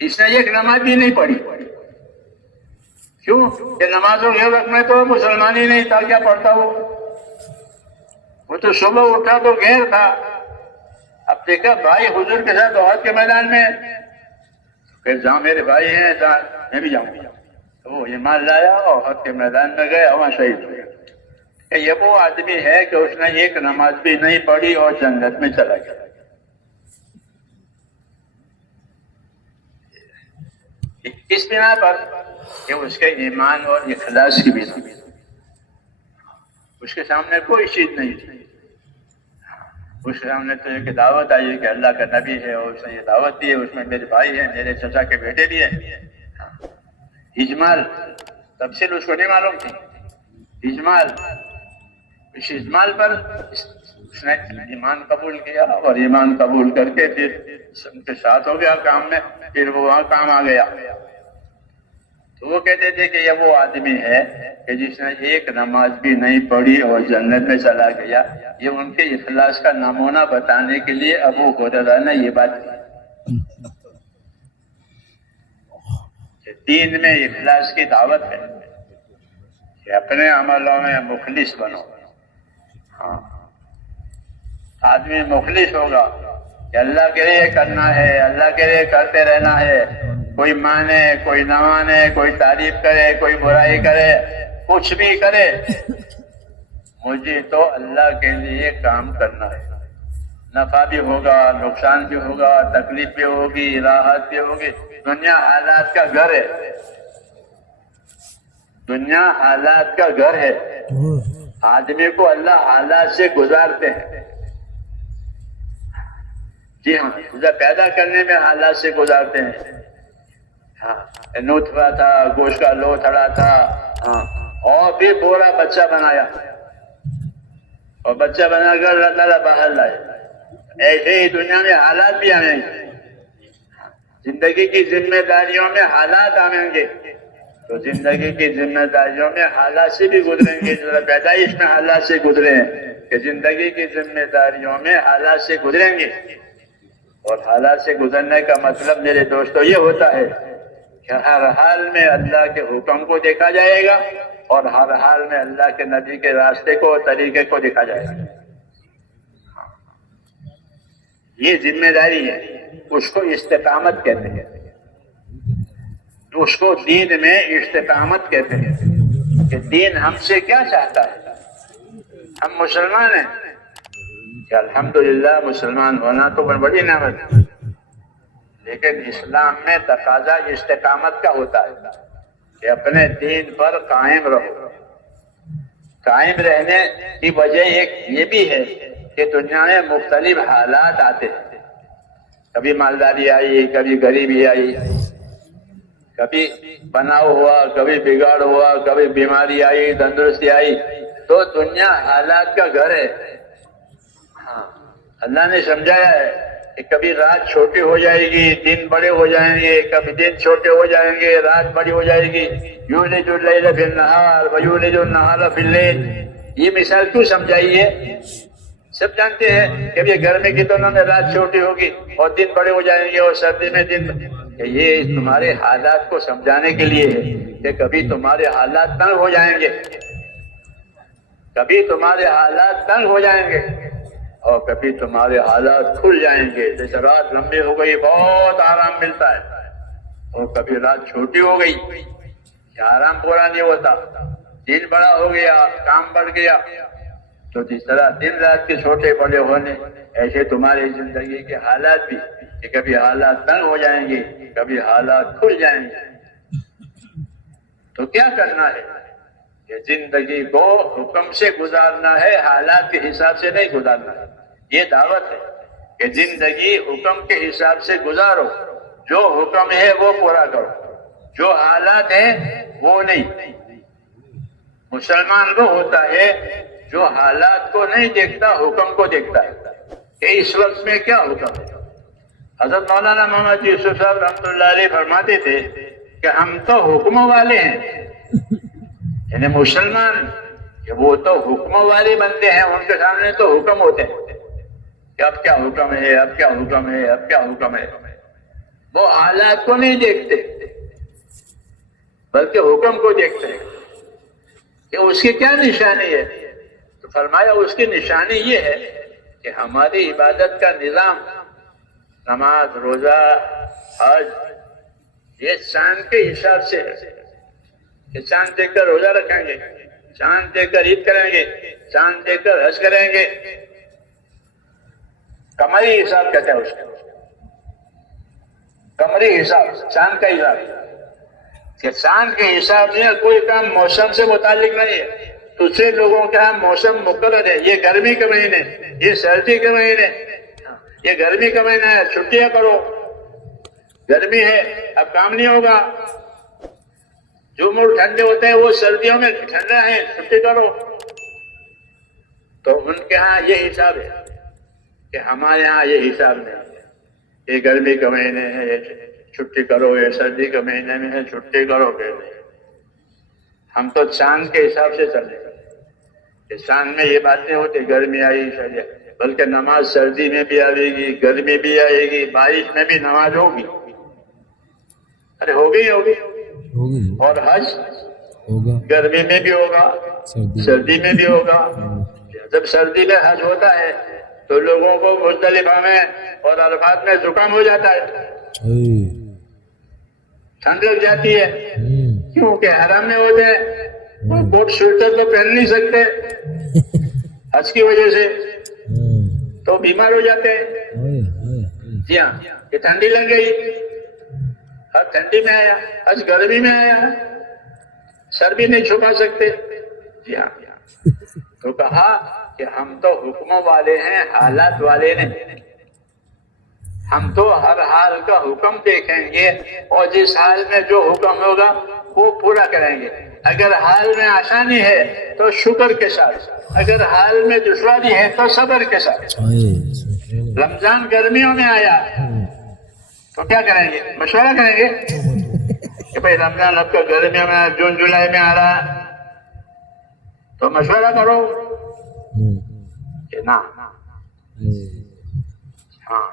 اس نے ایک نماز بھی نہیں پڑھی. کیوں کہ نمازوں کے وقت میں تو مسلمان ہی نہیں تھا، کیا پڑھتا وہ تو صبح اٹھا تو غیر تھا. اب دیکھا بھائی حضور کے ساتھ احد کے میدان میں، پھر جہاں میرے بھائی ہیں میں بھی جاؤں گا. وہ ایمان لایا اور احد کے میدان میں گیا، وہاں شہید ہو گیا. کہ یہ وہ آدمی ہے کہ اس نے ایک نماز بھی نہیں پڑھی اور جنت میں چلا گیا. اس بنا پر کہ اس کے ایمان اور اخلاص کی بنا، اس کے سامنے کوئی چیز نہیں تھی. اس کے سامنے تو ایک دعوت آئی کہ اللہ کا نبی ہے اور اس نے یہ دعوت دی ہے، اس میں میرے بھائی ہیں، میرے چچا کے بیٹے بھی ہیں. اجمال تفصیل اس کو نہیں معلوم تھی. اجمال، اس اجمال پر اس نے ایمان قبول کیا اور ایمان قبول کر کے پھر سب کے ساتھ ہو گیا کام میں. پھر وہ وہاں کام آ گیا. تو وہ کہتے تھے کہ یہ وہ آدمی ہے کہ جس نے ایک نماز بھی نہیں پڑھی اور جنت میں چلا گیا. یہ ان کے اخلاص کا نمونہ بتانے کے لیے ابو ہریرہ نے یہ بات کی کہ دین میں اخلاص کی دعوت ہے کہ اپنے عملوں میں مخلص بنو. ہاں آدمی مخلص ہوگا کہ اللہ کے لیے کرنا ہے، اللہ کے لیے کرتے رہنا ہے. کوئی مانے کوئی نہ مانے، کوئی تعریف کرے کوئی برائی کرے، کچھ بھی کرے، مجھے تو اللہ کے لیے کام کرنا ہے. نفع بھی ہوگا، نقصان بھی ہوگا، تکلیف بھی ہوگی، راحت بھی ہوگی. دنیا حالات کا گھر ہے، دنیا حالات کا گھر ہے. آدمی کو اللہ حالات سے گزارتے ہیں. جی ہاں، اسے پیدا کرنے میں حالات سے گزارتے ہیں. نطفہ تھا، گوشت کا لوتھڑا تھا، اور بھی پورا بچہ بنایا اور بچہ بنا کر اللہ تعالیٰ باہر لائے. ایسے ہی دنیا میں حالات بھی آئیں گے، زندگی کی ذمہ داریوں میں حالات آئیں گے. تو زندگی کی ذمہ داریوں میں حالات سے بھی گزریں گے، جو پیدائش میں حالات سے گزرے ہیں کہ زندگی کی ذمہ داریوں میں حالات سے گزریں گے. اور حالات سے گزرنے کا مطلب میرے دوستو یہ ہوتا ہے کہ ہر حال میں اللہ کے حکم کو دیکھا جائے گا اور ہر حال میں اللہ کے نبی کے راستے کو اور طریقے کو دیکھا جائے گا. یہ ذمہ داری ہے، اس کو استقامت کہتے ہیں، اس کو دین میں استقامت کہتے ہیں کہ دین ہم سے کیا چاہتا ہے. ہم مسلمان ہیں کہ الحمدللہ مسلمان ہونا تو بڑی نعمت ہے، لیکن اسلام میں تقاضا استقامت کا ہوتا ہے کہ اپنے دین پر قائم رہو. قائم رہنے کی وجہ ایک یہ بھی ہے کہ دنیا میں مختلف حالات آتے ہیں، کبھی مالداری آئی، کبھی غریبی آئی، کبھی بناؤ ہوا، کبھی بگاڑ ہوا، کبھی بیماری آئی، تندرستی آئی. تو دنیا حالات کا گھر ہے. اللہ نے سمجھایا ہے کہ کبھی رات چھوٹی ہو جائے گی، دن بڑے ہو جائیں گے، کبھی دن چھوٹے ہو جائیں گے، رات بڑی ہو جائے گی. یولج اللیل فی النہار ویولج النہار فی اللیل. یہ مثال کیوں سمجھائی ہے؟ سب جانتے ہیں کہ یہ گرمی کی دنوں میں رات چھوٹی ہوگی اور دن بڑے ہو جائیں گے، اور سردی میں دن. کہ یہ تمہارے حالات کو سمجھانے کے لیے ہے کہ کبھی تمہارے حالات تنگ ہو جائیں گے، کبھی تمہارے حالات تنگ ہو جائیں گے، اور کبھی تمہارے حالات کھل جائیں گے. جیسے رات لمبی ہو گئی بہت آرام ملتا ہے، اور کبھی رات چھوٹی ہو گئی آرام پورا نہیں ہوتا. دن بڑا ہو گیا، کام بڑھ گیا. تو جس طرح دن رات کے چھوٹے بڑے ہونے، ایسے تمہاری زندگی کے حالات بھی کہ کبھی حالات تنگ ہو جائیں گے، کبھی حالات کھل جائیں گے. تو کیا کرنا ہے کہ زندگی کو حکم سے گزارنا ہے، حالات کے حساب سے نہیں گزارنا ہے. یہ دعوت ہے کہ زندگی حکم کے حساب سے گزارو، جو حکم ہے وہ پورا کرو، جو حالات ہیں وہ نہیں. مسلمان وہ ہوتا ہے جو حالات کو نہیں دیکھتا، حکم کو دیکھتا ہے کہ اس وقت میں کیا حکم ہے. حضرت مولانا محمد یوسف صاحب رحمۃ اللہ علیہ فرماتے تھے کہ ہم تو حکموں والے ہیں، یعنی مسلمان کہ وہ تو حکموں والے بنتے ہیں، ان کے سامنے تو حکم ہوتے ہیں کہ اب کیا حکم ہے، اب کیا حکم ہے، اب کیا حکم ہے. وہ حالات کو نہیں دیکھتے بلکہ حکم کو دیکھتے ہیں کہ اس کی کیا نشانی ہے. تو فرمایا اس کی نشانی یہ ہے کہ ہماری عبادت کا نظام، نماز، روزہ، حج، یہ چاند کے حساب سے ہے کہ چاند دیکھ کر روزہ رکھیں گے، چاند دیکھ کر عید کریں گے، چاند دیکھ کر حج کریں گے. قمری حساب کہتے ہیں اس کو، قمری حساب، چاند کا حساب. کہ چاند کے حساب سے کوئی کام موسم سے متعلق نہیں ہے. دوسرے لوگوں کے ہاں موسم مقرر ہے، یہ گرمی کے مہینے، یہ سردی کے مہینے. یہ گرمی کا مہینہ ہے، چھٹیاں کرو. گرمی ہے اب کام نہیں ہوگا. جو ملک ٹھنڈے ہوتے ہیں وہ سردیوں میں ٹھنڈا ہے، چھٹی کرو. تو ان کے ہاں یہ حساب ہے کہ ہمارے ہاں یہ حساب نہیں. یہ گرمی کا مہینے ہے، یہ چھٹی کرو، یہ سردی کے مہینے میں ہے، چھٹی کرو. ہم تو چاند کے حساب سے چلے کہ چاند میں یہ باتیں ہوتی، گرمی آئی سردی، بلکہ نماز سردی میں بھی آئے گی، گرمی بھی آئے گی، بارش میں بھی نماز ہوگی. ارے ہوگی. اور حج ہوگا، گرمی میں بھی ہوگا، سردی میں بھی ہوگا. جب سردی میں حج ہوتا ہے تو لوگوں کو مزدلفہ میں اور عرفات میں زکام ہو جاتا ہے، ٹھنڈ لگ جاتی ہے. کیونکہ حرم میں ہوتے ہیں، کوٹ سویٹر تو پہن نہیں سکتے حج کی وجہ سے، تو بیمار ہو جاتے ہیں. جی ہاں، کہ ٹھنڈی لگ گئی، حج ٹھنڈی میں آیا، حج گرمی میں آیا، سر بھی نہیں چھپا سکتے. جی ہاں، تو کہا کہ ہم تو حکموں والے ہیں، حالات والے نہیں. ہم تو ہر حال کا حکم دیکھیں گے اور جس حال میں جو حکم ہوگا وہ پورا کریں گے. اگر حال میں آسانی ہے تو شکر کے ساتھ، اگر حال میں دشواری ہے تو صبر کے ساتھ. رمضان گرمیوں میں آیا تو کیا کریں گے؟ مشورہ کریں گے کہ بھائی رمضان اب کا گرمیوں میں جون جولائی میں آ رہا ہے تو مشورہ کرو کہ نہ ہاں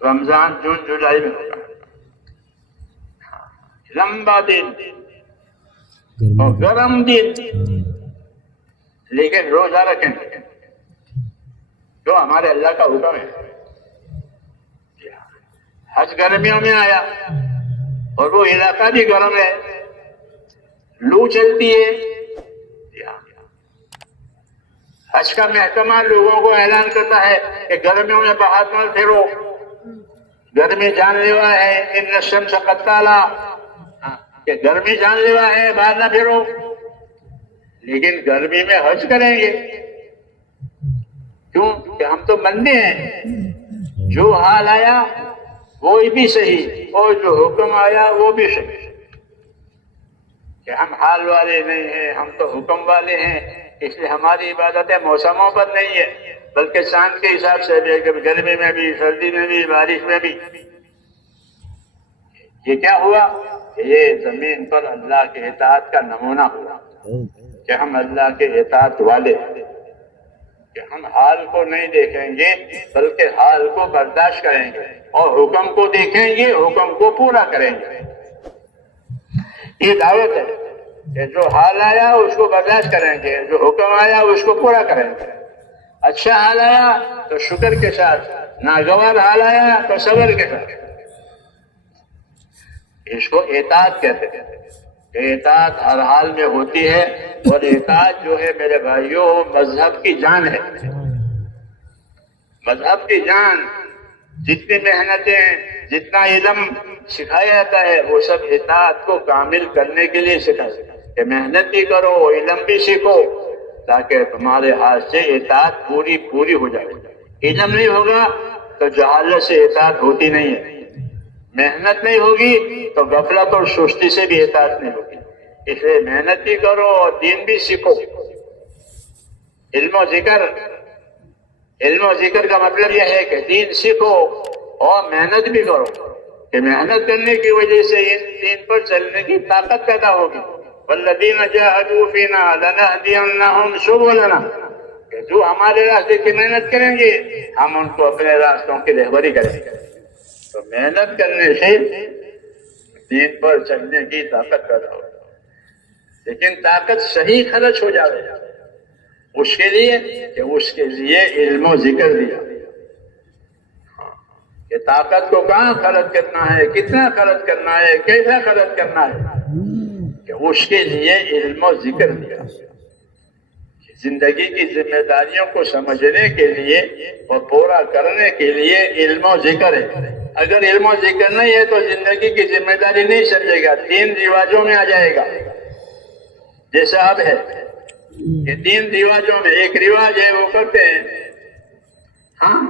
رمضان جون جولائی میں ہوگا، لمبا دن اور گرم دن، لیکن روزہ رکھیں جو ہمارے اللہ کا حکم ہے۔ حج گرمیوں میں آیا اور وہ علاقہ بھی گرم ہے، لو چلتی ہے۔ حج کا محکمہ لوگوں کو اعلان کرتا ہے کہ گرمیوں میں باہر مت پھرو، گرمی جان لیوا ہے، ان الشمس قتالا، کہ گرمی جان لیوا ہے، باہر نہ پھرو۔ لیکن گرمی میں حج کریں گے کیوں کہ ہم تو بندے ہیں، جو حال آیا وہی بھی صحیح اور جو حکم آیا وہ بھی صحیح، کہ ہم حال والے نہیں ہیں، ہم تو حکم والے ہیں۔ اس لیے ہماری عبادتیں موسموں پر نہیں ہے بلکہ چاند کے حساب سے بھی، کہ گرمی میں بھی، سردی میں بھی، بارش میں بھی۔ یہ کیا ہوا؟ یہ زمین پر اللہ کے اطاعت کا نمونہ ہوا کہ ہم اللہ کے اطاعت والے ہیں، کہ ہم حال کو نہیں دیکھیں گے بلکہ حال کو برداشت کریں گے اور حکم کو دیکھیں گے، حکم کو پورا کریں گے۔ یہ دعوت ہے کہ جو حال آیا اس کو برداشت کریں گے، جو حکم آیا اس کو پورا کریں گے۔ اچھا حال آیا تو شکر کے ساتھ، ناگوار حال آیا تو صبر کے ساتھ۔ اس کو اطاعت کہتے ہیں کہ اطاعت ہر حال میں ہوتی ہے، اور اطاعت جو ہے میرے بھائیوں مذہب کی جان ہے، مذہب کی جان۔ جتنی محنتیں، جتنا علم سکھایا جاتا ہے وہ سب اطاعت کو کامل کرنے کے لیے سکھایا جاتا ہے، کہ محنت بھی کرو، علم بھی سیکھو، تاکہ تمہارے ہاتھ سے اطاعت پوری ہو جائے۔ علم نہیں ہوگا تو جہالت سے اطاعت ہوتی نہیں ہے، محنت نہیں ہوگی تو غفلت اور سستی سے بھی اطاعت نہیں ہوگی۔ اس لیے محنت بھی کرو اور دین بھی سیکھو۔ علم و ذکر کا مطلب یہ ہے کہ دین سیکھو اور محنت بھی کرو، کہ محنت کرنے کی وجہ سے ان دین پر چلنے کی طاقت پیدا ہوگی۔ والذین جاہدوا فینا لنہدینہم سبلنا، کہ جو ہمارے راستے کی محنت کریں گے ہم ان کو اپنے راستوں کی رہبری کریں گے۔ تو محنت کرنے سے دین پر چلنے کی طاقت پیدا ہوگی، لیکن طاقت صحیح خرچ ہو جائے اس کے لیے علم و ذکر دیا کہ طاقت کو کہاں خرچ کرنا ہے، کتنا خرچ کرنا ہے، کیسا خرچ کرنا ہے، کہ اس کے لیے علم و ذکر دیا۔ زندگی کی ذمہ داریوں کو سمجھنے کے لیے اور پورا کرنے کے لیے علم و ذکر ہے۔ اگر علم و ذکر نہیں ہے تو زندگی کی ذمہ داری نہیں سمجھے گا، دین رواجوں میں آ جائے گا۔ جیسا اب ہے کہ دین رواجوں میں ایک رواج ہے وہ کرتے ہیں، ہاں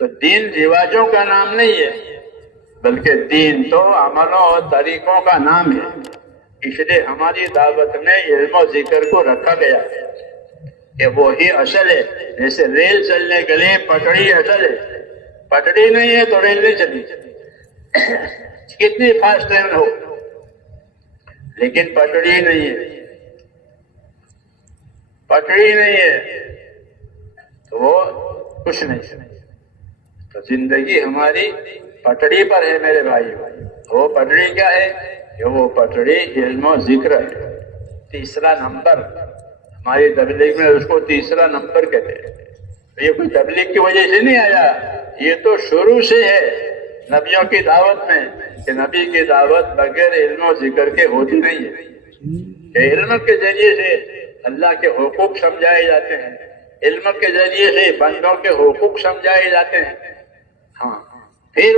تو دین رواجوں کا نام نہیں ہے بلکہ دین تو عملوں اور طریقوں کا نام ہے۔ اس لیے ہماری دعوت میں علم و ذکر کو رکھا گیا ہے کہ وہی اصل ہے۔ جیسے ریل چلنے کے لیے پٹڑی اصل ہے، پٹڑی نہیں ہے تو ریل نہیں چلی، کتنی فاسٹ ٹرین ہو لیکن پٹڑی نہیں ہے، پٹڑی نہیں ہے تو وہ کچھ نہیں۔ تو زندگی ہماری پٹڑی پر ہے میرے بھائی۔ وہ پٹڑی کیا ہے؟ کہ وہ پٹڑی علم و ذکر ہے۔ تیسرا نمبر ہماری تبلیغ میں اس کو تیسرا نمبر کہتے ہیں۔ یہ کوئی تبلیغ کی وجہ سے نہیں آیا، یہ تو شروع سے ہے نبیوں کی دعوت میں، کہ نبی کی دعوت بغیر علم و ذکر کے ہوتی نہیں ہے، کہ علم کے ذریعے سے اللہ کے حقوق سمجھائے جاتے ہیں، علم کے ذریعے سے بندوں کے حقوق سمجھائے جاتے ہیں، ہاں پھر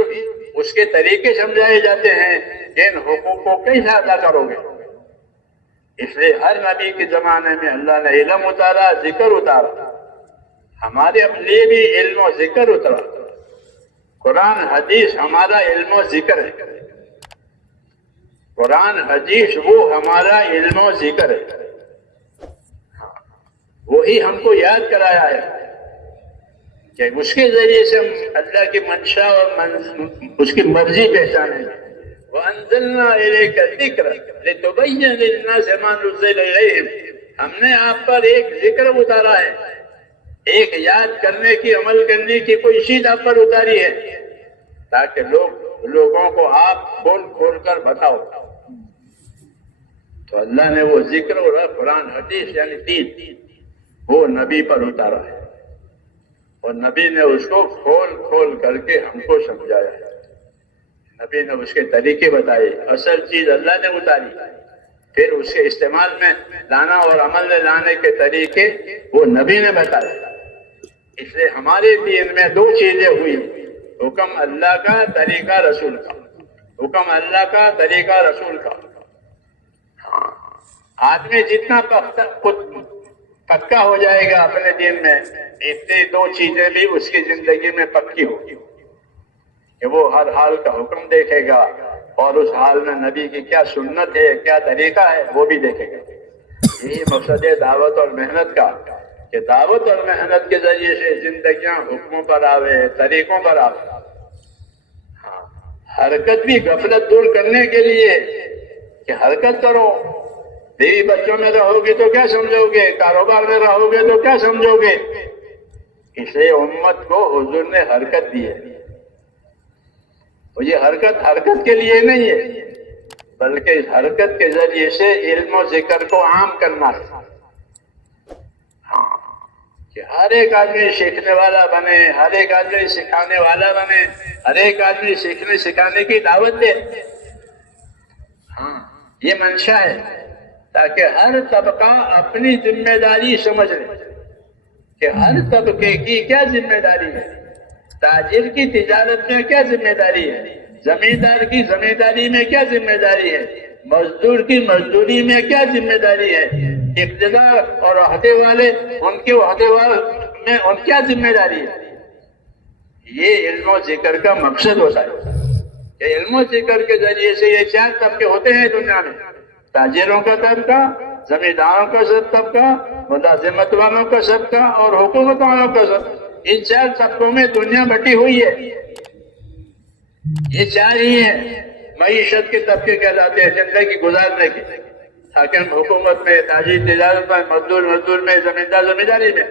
اس کے طریقے سمجھائے جاتے ہیں کہ ان حقوق کو کیسے ادا کرو گے۔ اس لیے ہر نبی کے زمانے میں اللہ نے علم اتارا، ذکر اتارا، ہمارے لیے بھی علم و ذکر اترا۔ قرآن حدیث ہمارا علم و ذکر ہے، قرآن حدیث وہ ہمارا علم و ذکر ہے، وہی ہم کو یاد کرایا ہے کہ اس کے ذریعے سے ہم اللہ کی منشا اور اس کی مرضی پہچانیں گے، وَأَنزَلْنَا إِلَيْكَ الذِّكْرَ لِتُبَيِّنَ لِلنَّاسِ مَا نُزِّلَ إِلَيْهِمْ، ہم نے آپ پر ایک ذکر اتارا ہے، ایک یاد کرنے کی، عمل کرنے کی کوئی چیز آپ پر اتاری ہے تاکہ لوگوں کو آپ کھول کھول کر بتاؤ۔ تو اللہ نے وہ ذکر اور قرآن حدیث یعنی دین وہ نبی پر اتارا ہے، اور نبی نے اس کو کھول کھول کر کے ہم کو سمجھایا ہے، نبی نے اس کے طریقے بتائے، اصل چیز اللہ نے اتاری، پھر اس کے استعمال میں لانا اور عمل میں لانے کے طریقے وہ نبی نے بتائے۔ اس لیے ہمارے دین میں دو چیزیں ہوئی، حکم اللہ کا، طریقہ رسول کا، حکم اللہ کا، طریقہ رسول کا۔ آدمی جتنا پکا ہو جائے گا اپنے دین میں، اتنی دو چیزیں بھی اس کی زندگی میں پکی ہوگی کہ وہ ہر حال کا حکم دیکھے گا، اور اس حال میں نبی کی کیا سنت ہے، کیا طریقہ ہے، وہ بھی دیکھے گا۔ یہی مقصد ہے دعوت اور محنت کا، کہ دعوت اور محنت کے ذریعے سے زندگیاں حکموں پر آوے، طریقوں پر آوے۔ حرکت بھی غفلت دور کرنے کے لیے کہ حرکت کرو، بیوی بچوں میں رہو گے تو کیا سمجھو گے، کاروبار میں رہو گے تو کیا سمجھو گے۔ اس لیے امت کو حضور نے حرکت دی ہے، اور یہ حرکت کے لیے نہیں ہے، بلکہ اس حرکت کے ذریعے سے علم و ذکر کو عام کرنا ہے، کہ ہر ایک آدمی سیکھنے والا بنے، ہر ایک آدمی سکھانے والا بنے، ہر ایک آدمی سیکھنے سکھانے کی دعوت دے۔ یہ منشا ہے تاکہ ہر طبقہ اپنی ذمہ داری سمجھ لے کہ ہر طبقے کی کیا ذمہ داری ہے، تاجر کی تجارت میں کیا ذمہ داری ہے، زمیندار کی زمینداری میں کیا ذمہ داری ہے، مزدور کی مزدوری میں کیا ذمہ داری ہے، اقتدار اور عہدے والے ان کے عہدے والے میں ان کیا ذمہ داری ہے۔ یہ علم و ذکر کا مقصد ہوتا ہے کہ علم و ذکر کے ذریعے سے یہ چار طبقے ہوتے ہیں دنیا میں، تاجروں کا طبقہ، زمینداروں کا طبقہ، ملازمت والوں کا طبقہ اور حکومت والوں کا طبقہ۔ ان چار طبقوں میں دنیا بٹی ہوئی ہے، یہ چار ہی ہیں معیشت کے طبقے کہلاتے ہیں، زندگی گزارنے کے، حاکم حکومت میں، تاجر تجارت میں، مزدور میں، زمیندار زمینداری میں۔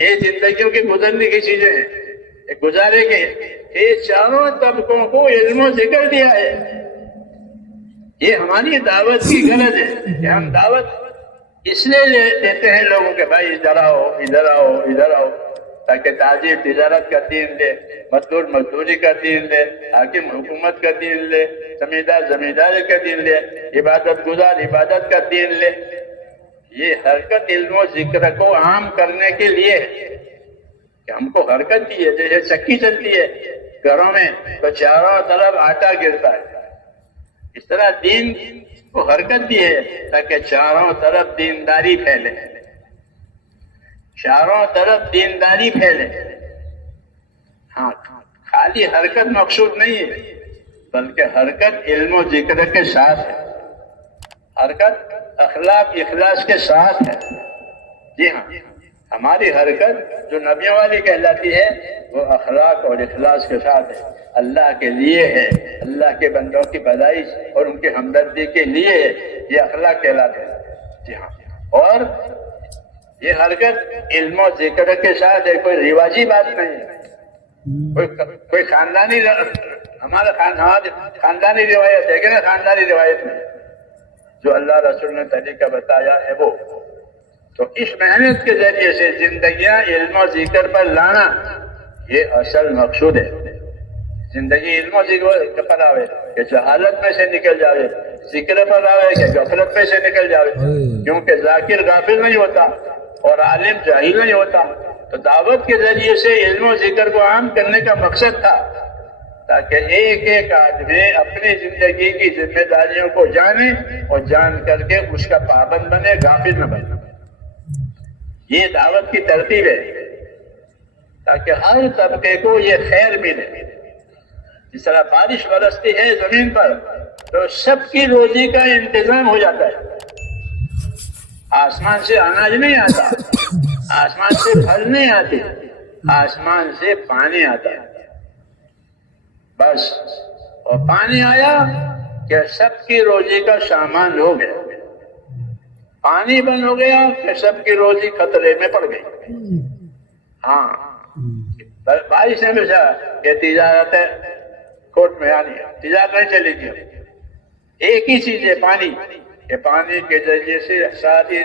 یہ زندگیوں کی گزرنے کی چیزیں ہیں، گزارے کے یہ چاروں طبقوں کو علم و ذکر دیا ہے۔ یہ ہماری دعوت کی غرض ہے کہ ہم دعوت اس لیے دیتے ہیں لوگوں کے، بھائی ادھر آؤ ادھر آؤ ادھر آؤ، تاکہ تاجر تجارت کا دین لے، مزدور مزدوری کا دین لے، حاکم حکومت کا دین لے، زمیندار زمینداری کا دین لے، عبادت گزار عبادت کا دین لے۔ یہ حرکت علم و ذکر کو عام کرنے کے لیے ہے کہ ہم کو حرکت دی ہے، جیسے چکی چلتی ہے گھروں میں تو چاروں طرف آٹا گرتا ہے، اس طرح دین کو حرکت دی ہے تاکہ چاروں طرف دینداری پھیلے، چاروں طرف دینداری پھیلے۔ ہاں، خالی حرکت مقصود نہیں ہے، بلکہ حرکت علم و ذکر کے ساتھ ہے، حرکت اخلاق اخلاص کے ساتھ ہے۔ جی ہاں، ہماری حرکت جو نبیوں والی کہلاتی ہے وہ اخلاق اور اخلاص کے ساتھ ہے، اللہ کے لیے ہے، اللہ کے بندوں کی بھلائی اور ان کی ہمدردی کے لیے ہے، یہ اخلاق کہلاتے ہیں۔ جی ہاں، اور یہ حرکت علم و ذکر کے ساتھ ہے، کوئی رواجی بات نہیں ہے، کوئی خاندانی، ہمارا خاندانی روایت ہے کہ نا، خاندانی روایت میں جو اللہ رسول نے طریقہ بتایا ہے وہ۔ تو اس محنت کے ذریعے سے زندگیاں علم و ذکر پر لانا یہ اصل مقصود ہے۔ زندگی علم و ذکر پر آوے کہ جہالت میں سے نکل جاوے، ذکر پر آوے کہ غفلت میں سے نکل جاوے، کیونکہ ذاکر غافل نہیں ہوتا اور عالم جاہل نہیں ہوتا۔ تو دعوت کے ذریعے سے علم و ذکر کو عام کرنے کا مقصد تھا تاکہ ایک ایک آدمی اپنی زندگی کی ذمہ داریوں کو جانے اور جان کر کے اس کا پابند بنے، غافل نہ بنے۔ یہ دعوت کی ترتیب ہے تاکہ ہر طبقے کو یہ خیر ملے۔ جس طرح بارش برستی ہے زمین پر تو سب کی روزی کا انتظام ہو جاتا ہے، آسمان سے اناج نہیں آتا، آسمان سے پھل نہیں آتے، آسمان سے پانی آتا ہے بس، اور پانی آیا کہ سب کی روزی کا سامان ہو گیا، پانی بند ہو گیا کہ سب کی روزی خطرے میں پڑ گئی۔ ہاں بارش نے بچا کہ تجارت کوٹ میں آنی ہے، تجارت نہیں چلے گی۔ ایک ہی چیز ہے پانی، کہ پانی کے ذریعے سے ساری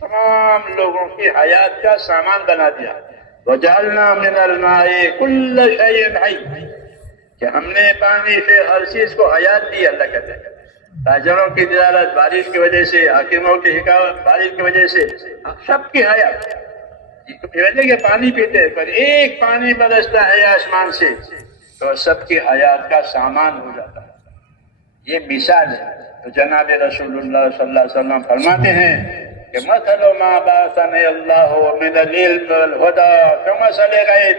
تمام لوگوں کی حیات کا سامان بنا دیا۔ وَجَعَلْنَا مِنَ الْمَاءِ كُلَّ شَيْءٍ حَيٍّ، کہ ہم نے پانی سے ہر چیز کو حیات دی۔ اللہ کہتے ہیں تاجروں کی تجارت بارش کی وجہ سے، حاکموں کی حکامت بارش کی وجہ سے، سب کی حیات وجہ کہ پانی پیتے، پر ایک پانی برستا ہے آسمان سے تو سب کی حیات کا سامان ہو جاتا ہے۔ یہ مثال ہے۔ تو جناب رسول اللہ صلی اللہ علیہ وسلم فرماتے ہیں کہ مثل ما بعثني الله من العلم والهدى كمثل غيث،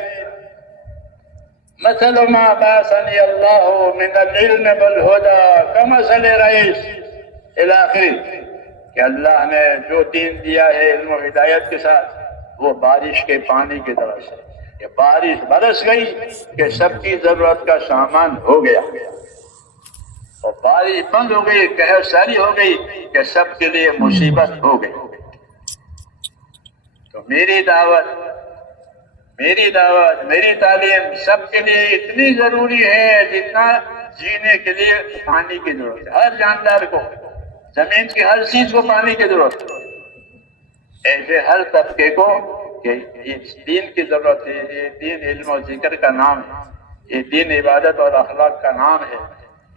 مثل ما بعثني الله من العلم والهدى كمثل غيث الى آخر، کہ اللہ نے جو دین دیا ہے علم و ہدایت کے ساتھ، وہ بارش کے پانی کی طرح سے، کہ بارش برس گئی کہ سب کی ضرورت کا سامان ہو گیا، اور بارش بند ہو گئی، قحط ساری ہو گئی کہ سب کے لیے مصیبت ہو گئی۔ تو میری دعوت، میری تعلیم سب کے لیے اتنی ضروری ہے جتنا جینے کے لیے پانی کی ضرورت ہے۔ ہر جاندار کو، زمین کی ہر چیز کو پانی کی ضرورت ہے، ایسے ہر طبقے کو کہ اس دین کی ضرورت ہے۔ یہ دین علم و ذکر کا نام ہے، یہ دین عبادت اور اخلاق کا نام ہے،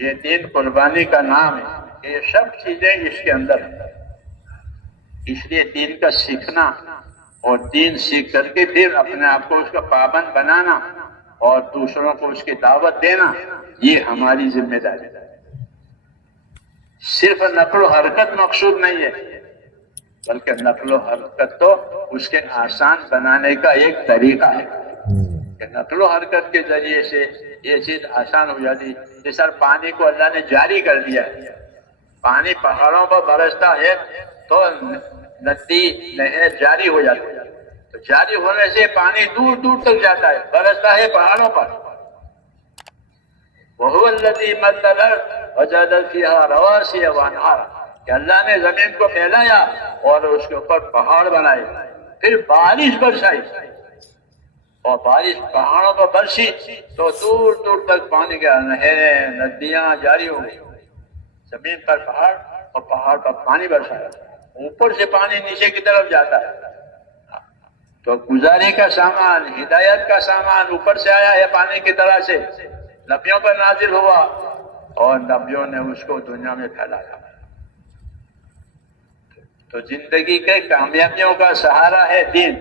یہ دین قربانی کا نام ہے، یہ سب چیزیں اس کے اندر ہیں۔ اس لیے دین کا سیکھنا اور دین سیکھ کر کے پھر اپنے آپ کو اس کا پابند بنانا اور دوسروں کو اس کی دعوت دینا، یہ ہماری ذمہ داری ہے۔ صرف نقل و حرکت مقصود نہیں ہے، بلکہ نقل و حرکت تو اس کے آسان بنانے کا ایک طریقہ ہے، کہ نقل و حرکت کے ذریعے سے یہ چیز آسان ہو جاتی۔ جیسا پانی کو اللہ نے جاری کر دیا ہے، پانی پہاڑوں پر برستا ہے تو ندی نہر جاری ہو جاتی ہے، تو جاری ہونے سے پانی دور دور تک جاتا ہے، برستا ہے پہاڑوں پر۔ وَهُوَ الَّذِي مَدَّ الْأَرْضَ وَجَعَلَ فِيهَا رَوَاسِيَ وَأَنْهَارًا، کہ اللہ نے زمین کو پھیلایا اور اس کے اوپر پہاڑ بنائے، پھر بارش برسائی، اور بارش پہاڑوں پر برسی تو دور دور تک پانی کے نہریں ندیاں جاری ہو گئی، زمین پر پہاڑ اور پہاڑ پر پانی برسایا، اوپر سے پانی نیچے کی طرف جاتا ہے۔ تو گزارے کا سامان، ہدایت کا سامان اوپر سے آیا ہے پانی کی طرح سے، نبیوں پر نازل ہوا اور نبیوں نے اس کو دنیا میں پھیلایا۔ تو زندگی کے کامیابیوں کا سہارا ہے دین،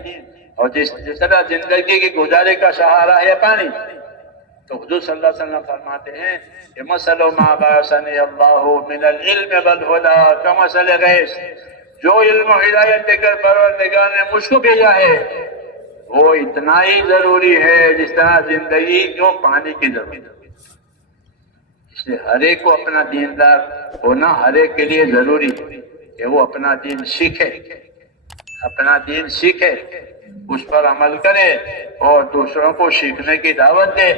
اور جس طرح زندگی کی گزارے کا سہارا ہے پانی، تو حضور صلی اللہ علیہ وسلم فرماتے ہیں کہ مثل ما بعثني الله من العلم والهدى كمثل غيث، جو علم و ہدایت دے کر پروردگار نے مجھ کو بھیجا ہے وہ اتنا ہی ضروری ہے جس طرح زندگی کو پانی کی ضرورت ہے۔ اس لیے ہر ایک کو اپنا دیندار ہونا ہر ایک کے لیے ضروری ہے، کہ وہ اپنا دین سیکھے، اپنا دین سیکھے، اس پر عمل کرے اور دوسروں کو سیکھنے کی دعوت دے،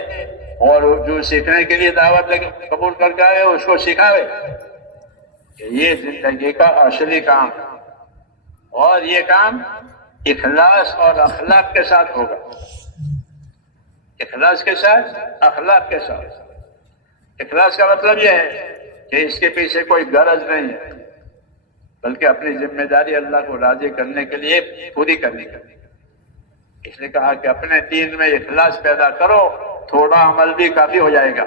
اور جو سیکھنے کے لیے دعوت قبول کر کے آئے اس کو سکھاوے۔ یہ زندگی کا اصلی کام ہے، اور یہ کام اخلاص اور اخلاق کے ساتھ ہوگا، اخلاص کے ساتھ، اخلاق کے ساتھ۔ اخلاص کا مطلب یہ ہے کہ اس کے پیچھے کوئی غرض نہیں ہے، بلکہ اپنی ذمہ داری اللہ کو راضی کرنے کے لیے پوری کرنے کی۔ اس لیے کہا کہ اپنے دین میں اخلاص پیدا کرو، تھوڑا عمل بھی کافی ہو جائے گا۔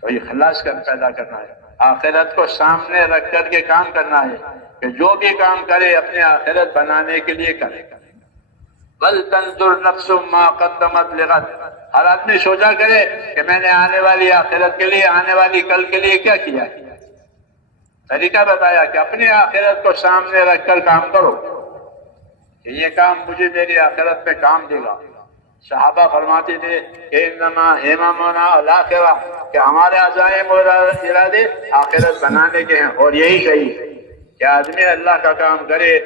تو اخلاص پیدا کرنا ہے، آخرت کو سامنے رکھ کر کے کام کرنا ہے، کہ جو بھی کام کرے اپنے آخرت بنانے کے لیے کرے۔ وَلْتَنْظُرْ نَفْسٌ مَا قَدَّمَتْ لِغَدٍ، ہر آدمی سوچا کرے کہ میں نے آنے والی آخرت کے لیے، آنے والی کل کے لیے کیا کیا۔ طریقہ بتایا کہ اپنی آخرت کو سامنے رکھ کر کام کرو، کہ یہ کام مجھے میری آخرت میں کام دے گا۔ صحابہ فرماتے تھے کہ انما ہممنا الآخرہ، کہ ہمارے عزائم اور ارادے آخرت بنانے کے ہیں، اور یہی صحیح ہے کہ آدمی اللہ کا کام کرے،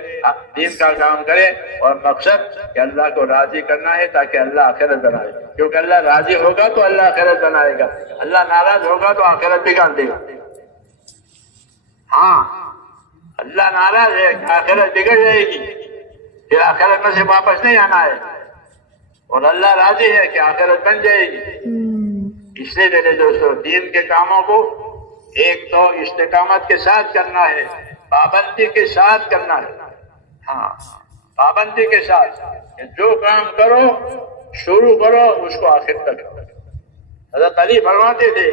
دین کا کام کرے، اور مقصد کہ اللہ کو راضی کرنا ہے تاکہ اللہ آخرت بنائے، کیونکہ اللہ راضی ہوگا تو اللہ آخرت بنائے گا، اللہ ناراض ہوگا تو آخرت بگاڑ دے گا۔ ہاں اللہ ناراض ہے کہ آخرت بگڑ جائے گی، پھر آخرت میں سے واپس نہیں آنا ہے، اور اللہ راضی ہے کہ آخرت بن جائے گی۔ اس لیے میرے دوستو دین کے کاموں کو ایک تو استقامت کے ساتھ کرنا ہے، پابندی کے ساتھ کرنا ہے۔ ہاں پابندی کے ساتھ کہ جو کام کرو شروع کرو اس کو آخر تک۔ حضرت علی فرماتے تھے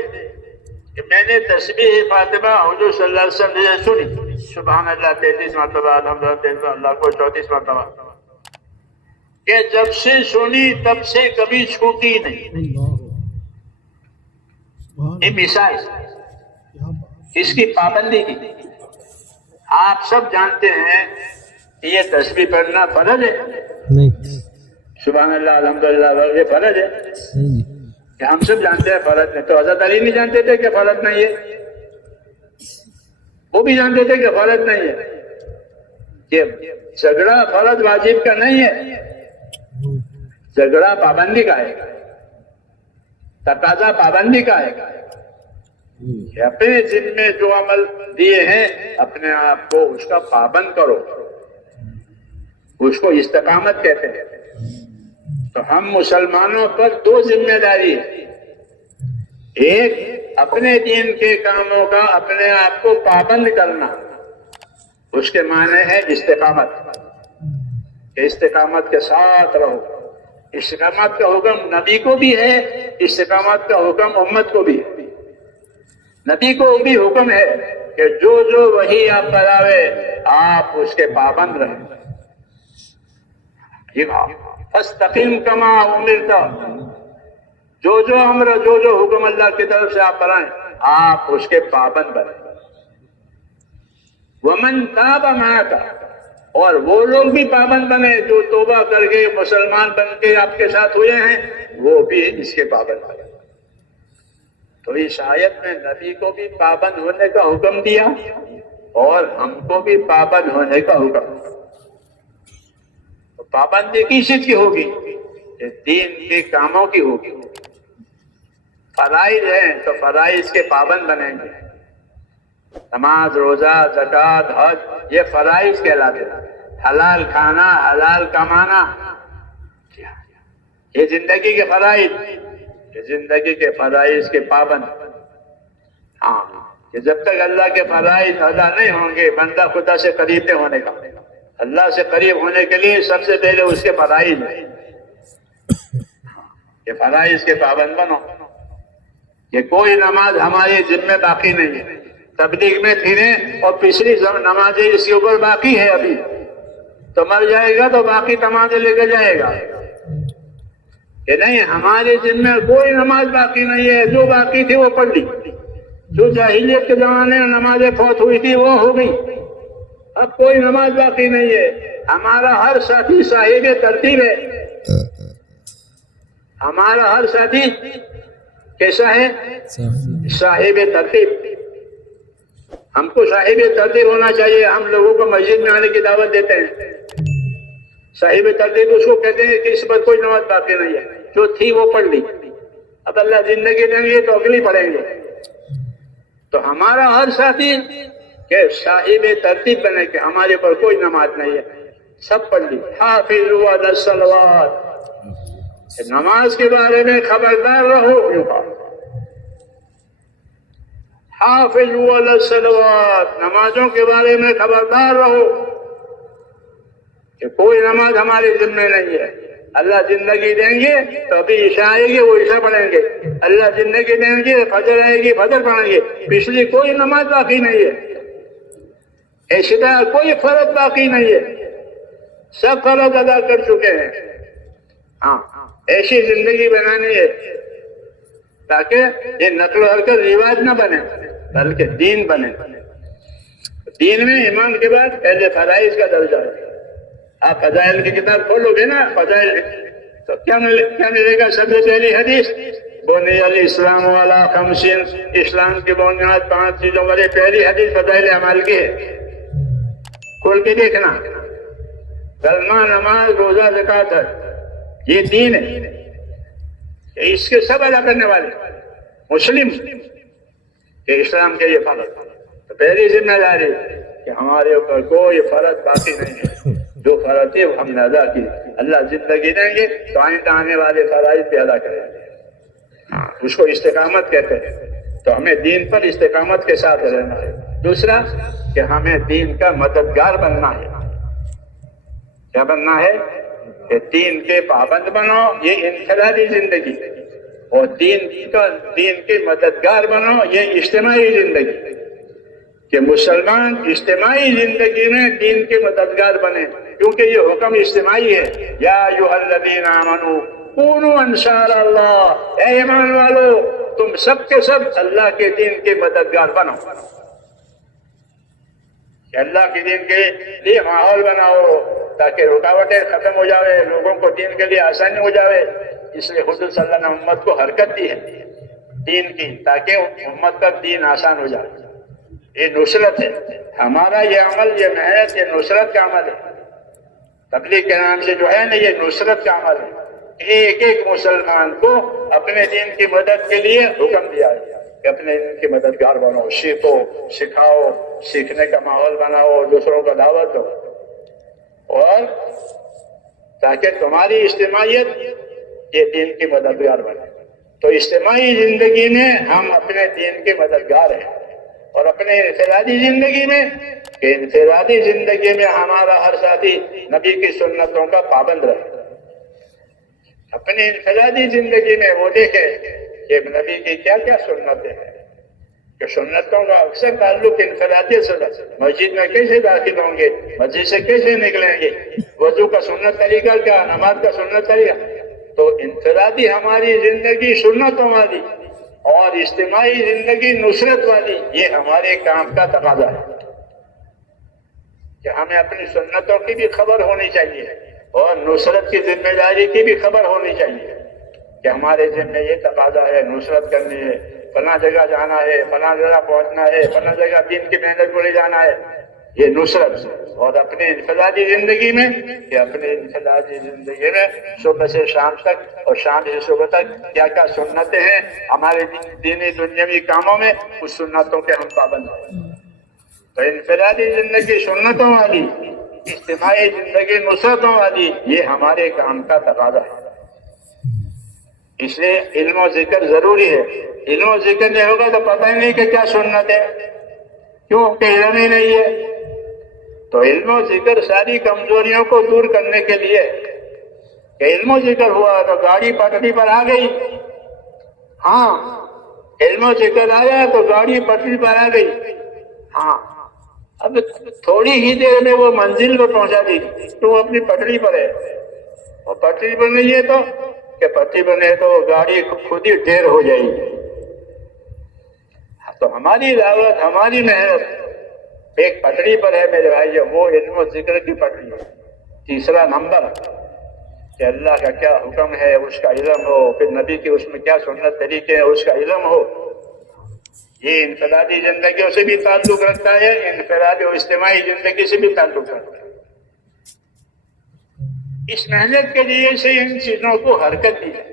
کہ میں نے تسبیح فاطمہ حضور صلی اللہ علیہ وسلم سے سنی، سبحان اللہ 33 مرتبہ، الحمدللہ 33 اللہ کو 34 مرتبہ، کہ جب سے سنی تب سے کبھی چھوٹی نہیں۔ یہ مثال اس کی پابندی کی۔ آپ سب جانتے ہیں کہ یہ تسبیح پڑھنا فرض ہے، سبحان اللہ الحمدللہ یہ فرض ہے کہ ہم سب جانتے ہیں فرض ہے۔ تو حضرت علی نہیں جانتے تھے کہ فرض نہیں ہے؟ وہ بھی جانتے تھے کہ فرض نہیں ہے، کہ جھگڑا فرض واجب کا نہیں ہے، جھگڑا پابندی کا ہے، تقاضا پابندی کا ہے کہ اپنے ذمے جو عمل دیے ہیں اپنے آپ کو اس کا پابند کرو، اس کو استقامت کہتے ہیں۔ تو ہم مسلمانوں پر دو ذمہ داری ہے، ایک اپنے دین کے کاموں کا اپنے آپ کو پابند کرنا، اس کے معنی ہے استقامت، کہ استقامت کے ساتھ رہو۔ استقامت کا حکم نبی کو بھی ہے، استقامت کا حکم امت کو بھی ہے۔ نبی کو بھی حکم ہے کہ جو وحی آپ پر آوے آپ اس کے پابند رہیں۔ فاستقم کما امرت، جو امر جو حکم اللہ کی طرف سے آپ پر آئیں آپ اس کے پابند بنیں۔ ومن تاب معک، اور وہ لوگ بھی پابند بنے جو توبہ کر کے مسلمان بن کے آپ کے ساتھ ہوئے ہیں، وہ بھی اس کے پابند بنے۔ تو اس آیت میں نبی کو بھی پابند ہونے کا حکم دیا اور ہم کو بھی پابند ہونے کا حکم۔ تو پابندی کس چیز کی ہوگی؟ کہ دین کے کاموں کی ہوگی۔ فرائض ہیں تو فرائض کے پابند بنیں گے۔ نماز، روزہ، زکوٰۃ، حج، یہ فرائض کہلاتے ہیں۔ حلال کھانا، حلال کمانا، یہ زندگی کے فرائض، یہ زندگی کے فرائض کے پابند۔ ہاں کہ جب تک اللہ کے فرائض ادا نہیں ہوں گے بندہ خدا سے قریب نہیں ہونے کا۔ اللہ سے قریب ہونے کے لیے سب سے پہلے اس کے فرائض ہیں، یہ فرائض کے پابند بنو۔ یہ کوئی نماز ہماری ذمہ باقی نہیں ہے۔ تبلیغ میں پھریں اور پچھلی نمازیں اس کے اوپر باقی ہے، ابھی تو مر جائے گا تو باقی نمازیں لے کے جائے گا کہ نہیں، ہمارے ذمہ کوئی نماز باقی نہیں ہے، جو باقی تھی وہ پڑھ لی۔ جو جاہلیت کے زمانے میں نمازیں فوت ہوئی تھی وہ ہو گئی، اب کوئی نماز باقی نہیں ہے۔ ہمارا ہر ساتھی صاحب ترتیب ہے، ہمارا ہر ساتھی کیسا ہے؟ صاحب ترتیب۔ ہم کو صاحب ترتیب ہونا چاہیے۔ ہم لوگوں کو مسجد میں آنے کی دعوت دیتے ہیں، صاحب ترتیب اس کو کہتے ہیں کہ اس پر کوئی نماز باقی نہیں ہے، جو تھی وہ پڑھ لی، اب اللہ زندگی دیں گے تو اگلی پڑھیں گے۔ تو ہمارا ہر ساتھی کہ صاحب ترتیب بنے کہ ہمارے پر کوئی نماز نہیں ہے، سب پڑھ لی۔ حافظوا علی الصلوات، نماز کے بارے میں خبردار رہو، حافظوا علی الصلوات، نمازوں کے بارے میں خبردار رہو کہ کوئی نماز ہمارے ذمہ نہیں ہے۔ اللہ زندگی دیں گے تو ابھی عشاء آئے گی وہ عشاء پڑھیں گے، اللہ زندگی دیں گے فجر آئے گی فجر پڑھیں گے، پچھلی کوئی نماز باقی نہیں ہے، اسی طرح کوئی فرض باقی نہیں ہے، سب فرض ادا کر چکے ہیں۔ ہاں ایسی زندگی بنانی ہے تاکہ یہ نقل و حرکت رواج نہ بنے بلکہ دین بنے۔ دین میں ایمان کے بعد پہلے فرائض کا درجہ ہے۔ آپ فضائل کی کتاب کھولو گے نا، فضائل تو کیا ملے گا؟ سب سے پہلی حدیث بنی الاسلام علی خمس، اسلام کی بنیاد 5 چیزوں پر۔ پہلی حدیث فضائل اعمال کی ہے، کھول کے دیکھنا۔ کلمہ، نماز، روزہ، زکوٰۃ، یہ دین ہے، اس کے سب ادا کرنے والے مسلم کہ اسلام کے یہ فرض، تو پہلی ذمہ داری کہ ہمارے اوپر کوئی فرض باقی نہیں ہے، جو فرض ہے وہ ہم نے ادا کی۔ اللہ زندگی دیں گے تو آئندہ آنے والے فرائض بھی ادا کریں گے، اس کو استقامت کہتے ہیں۔ تو ہمیں دین پر استقامت کے ساتھ رہنا ہے۔ دوسرا کہ ہمیں دین کا مددگار بننا ہے۔ کیا بننا ہے؟ کہ دین کے پابند بنو، یہ انفرادی زندگی، اور دین کے مددگار بنو، یہ اجتماعی زندگی، کہ مسلمان اجتماعی زندگی میں دین کے مددگار بنے، کیونکہ یہ حکم اجتماعی ہے۔ یا ایھا الذین آمنوا کونوا انصار اللہ، اے ایمان والو تم سب کے سب اللہ کے دین کے مددگار بنو، کہ اللہ کے دین کے لیے ماحول بناؤ تاکہ رکاوٹیں ختم ہو جاوے، لوگوں کو دین کے لیے آسانی ہو جاوے۔ اس لیے حضور صلی اللہ علیہ وسلم نے امت کو حرکت دی ہے دین کی، تاکہ امت کا دین آسان ہو جائے۔ یہ نصرت ہے ہمارا، یہ عمل، یہ محنت، یہ نصرت کا عمل ہے۔ تبلیغ کے نام سے جو ہے نا، یہ نصرت کا عمل ہے۔ ایک ایک مسلمان کو اپنے دین کی مدد کے لیے حکم دیا ہے کہ اپنے دین کی مددگار بنو، سیکھو، سکھاؤ، سیکھنے کا ماحول بناؤ، دوسروں کو دعوت دو، اور تاکہ تمہاری اجتماعیت یہ دین کی مددگار بنے۔ تو اجتماعی زندگی میں ہم اپنے دین کے مددگار ہیں، اور اپنے انفرادی زندگی میں، کہ انفرادی زندگی میں ہمارا ہر ساتھی نبی کی سنتوں کا پابند رہے۔ اپنی انفرادی زندگی میں وہ دیکھے کہ نبی کی کیا کیا سنتیں ہیں، کہ سنتوں کا اکثر تعلق انفرادیت سے، مسجد میں کیسے داخل ہوں گے، مسجد سے کیسے نکلیں گے، وضو کا سنت طریقہ کیا، نماز کا سنت طریقہ۔ تو انفرادی ہماری زندگی سنتوں والی، اور اجتماعی زندگی نصرت والی، یہ ہمارے کام کا تقاضا ہے کہ ہمیں اپنی سنتوں کی بھی خبر ہونی چاہیے، اور نصرت کی ذمہ داری کی بھی خبر ہونی چاہیے، کہ ہمارے ذمہ یہ تقاضا ہے، نصرت کرنی ہے، فلاں جگہ جانا ہے، فلاں جگہ پہنچنا ہے، فلاں جگہ دین کی محنت کو لے جانا ہے، یہ نصرت۔ اور اپنی انفرادی زندگی میں، کہ اپنی انفرادی زندگی میں صبح سے شام تک اور شام سے صبح تک کیا کیا سنتیں ہیں ہمارے دینی دنیاوی کاموں میں، اس سنتوں کے ہم پابند ہیں۔ تو انفرادی زندگی سنتوں والی، اجتماعی زندگی نصرتوں والی، یہ ہمارے کام کا تقاضا ہے۔ اس لیے علم و ذکر ضروری ہے۔ علم و ذکر نہیں ہوگا تو پتہ ہی نہیں کہ کیا سنت ہے، کیوں کہ علم ہی نہیں ہے۔ تو علم و ذکر ساری کمزوریوں کو دور کرنے کے لیے، کہ علم و ذکر ہوا تو گاڑی پٹری پر آ گئی، ہاں علم و ذکر آیا تو گاڑی پٹری پر آ گئی، ہاں اب تھوڑی ہی دیر میں وہ منزل کو پہنچا دی، تو اپنی پٹری پر ہے، اور پٹری پر نہیں ہے تو کہ پٹری پر نہیں تو گاڑی خود ہی ڈھیر ہو جائے گی۔ تو ہماری دعوت، ہماری محنت ایک پٹری پر ہے میرے بھائی، وہ علم و ذکر کی پٹری ہے۔ تیسرا نمبر کہ اللہ کا کیا حکم ہے اس کا علم ہو، پھر نبی کی اس میں کیا سنت طریقے ہیں اس کا علم ہو۔ یہ انفرادی زندگیوں سے بھی تعلق رکھتا ہے، انفرادی اور اجتماعی زندگی سے بھی تعلق رکھتا ہے۔ اس محنت کے لیے سے ان چیزوں کو حرکت دی ہے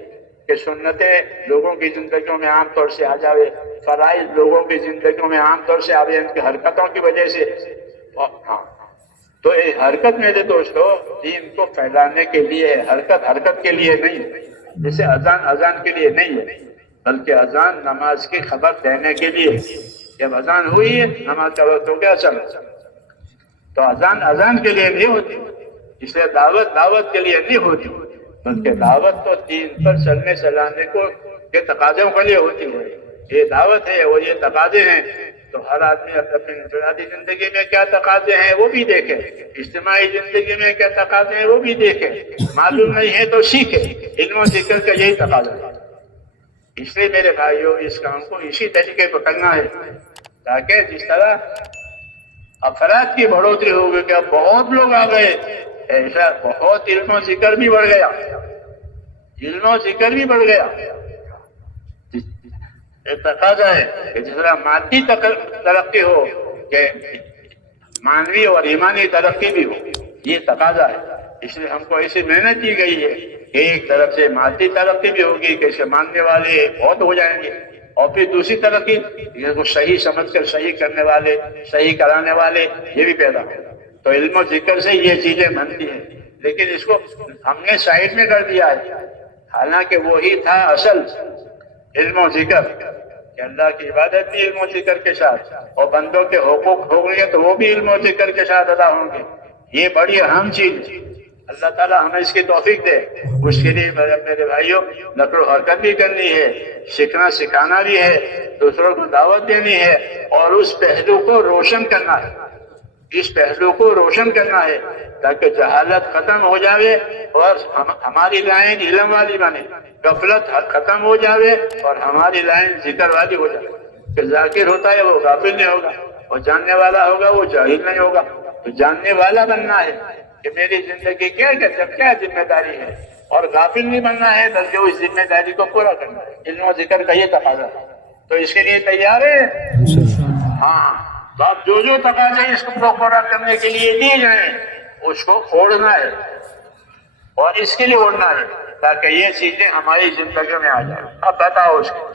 کہ سنتیں لوگوں کی زندگیوں میں عام طور سے آ جاوے، فرائض لوگوں کی زندگیوں میں عام طور سے آوے، ان کی حرکتوں کی وجہ سے۔ ہاں تو یہ حرکت میرے دوستو دین کو پھیلانے کے لیے، حرکت کے لیے نہیں، جیسے اذان کے لیے نہیں ہے، بلکہ اذان نماز کی خبر دینے کے لیے۔ جب اذان ہوئی ہے نماز کا وقت ہو گیا، چلو۔ تو اذان کے لیے نہیں ہوتی، اس لیے دعوت کے لیے نہیں ہوتی، بلکہ دعوت تو دین پر چلنے چلانے کو کے تقاضوں کے لیے ہوتی ہے۔ یہ دعوت ہے اور یہ تقاضے ہیں، تو ہر آدمی اپنی انفرادی زندگی میں کیا تقاضے ہیں وہ بھی دیکھے، اجتماعی زندگی میں کیا تقاضے ہیں وہ بھی دیکھے، معلوم نہیں ہے تو سیکھے۔ علم و ذکر کا یہی تقاضا ہے۔ اس لیے میرے بھائیوں اس کام کو اسی طریقے پر کرنا ہے، تاکہ جس طرح افراد کی بڑھوتری ہوگی کہ اب بہت لوگ آ گئے، ایسا بہت علم و ذکر بھی بڑھ گیا، علم و ذکر بھی بڑھ گیا۔ تقاضا ہے کہ جس طرح مادی ترقی ہو کہ مانوی اور ایمانی ترقی بھی ہو، یہ تقاضا ہے۔ اس لیے ہم کو ایسی محنت کی گئی ہے کہ ایک طرف سے مادی ترقی بھی ہوگی کہ اسے ماننے والے بہت ہو جائیں گے، اور پھر دوسری ترقی یہ کو صحیح سمجھ کر صحیح کرنے والے، صحیح کرانے والے یہ بھی پیدا ہو۔ تو علم و ذکر سے یہ چیزیں بنتی ہیں، لیکن اس کو ہم نے سائڈ میں کر دیا ہے، حالانکہ وہی تھا اصل علم و ذکر، کہ اللہ کی عبادت بھی علم و ذکر کے ساتھ، اور بندوں کے حقوق ہوں گے تو وہ بھی علم و ذکر کے ساتھ ادا ہوں گے۔ یہ بڑی اہم چیز ہے، اللہ تعالیٰ ہمیں اس کی توفیق دے۔ اس کے لیے میرے بھائیوں نقل و حرکت بھی کرنی ہے، سیکھنا سکھانا بھی ہے، دوسروں کو دعوت دینی ہے، اور اس پہلو کو روشن کرنا ہے، اس پہلو کو روشن کرنا ہے تاکہ جہالت ختم ہو جاوے اور ہماری لائن علم والی بنے، غفلت ختم ہو جاوے اور ہماری لائن ذکر والی ہو جائے۔ کہ ذاکر ہوتا ہے وہ غافل نہیں ہوگا، اور جاننے والا ہوگا وہ جاہل نہیں ہوگا۔ تو جاننے والا بننا ہے کہ میری زندگی کیا ذمہ داری ہے، اور غافل نہیں بننا ہے بلکہ اس ذمہ داری کو پورا کرنا ہے۔ علم و ذکر کا یہ تقاضا ہے، تو اس کے لیے تیار ہے؟ ہاں، تو اب جو تقاضے اس کو پورا کرنے کے لیے دیے جائیں اس کو اوڑھنا ہے، اور اس کے لیے اوڑھنا ہے تاکہ یہ چیزیں ہماری زندگی میں آ جائیں۔ اب بتاؤ اس کو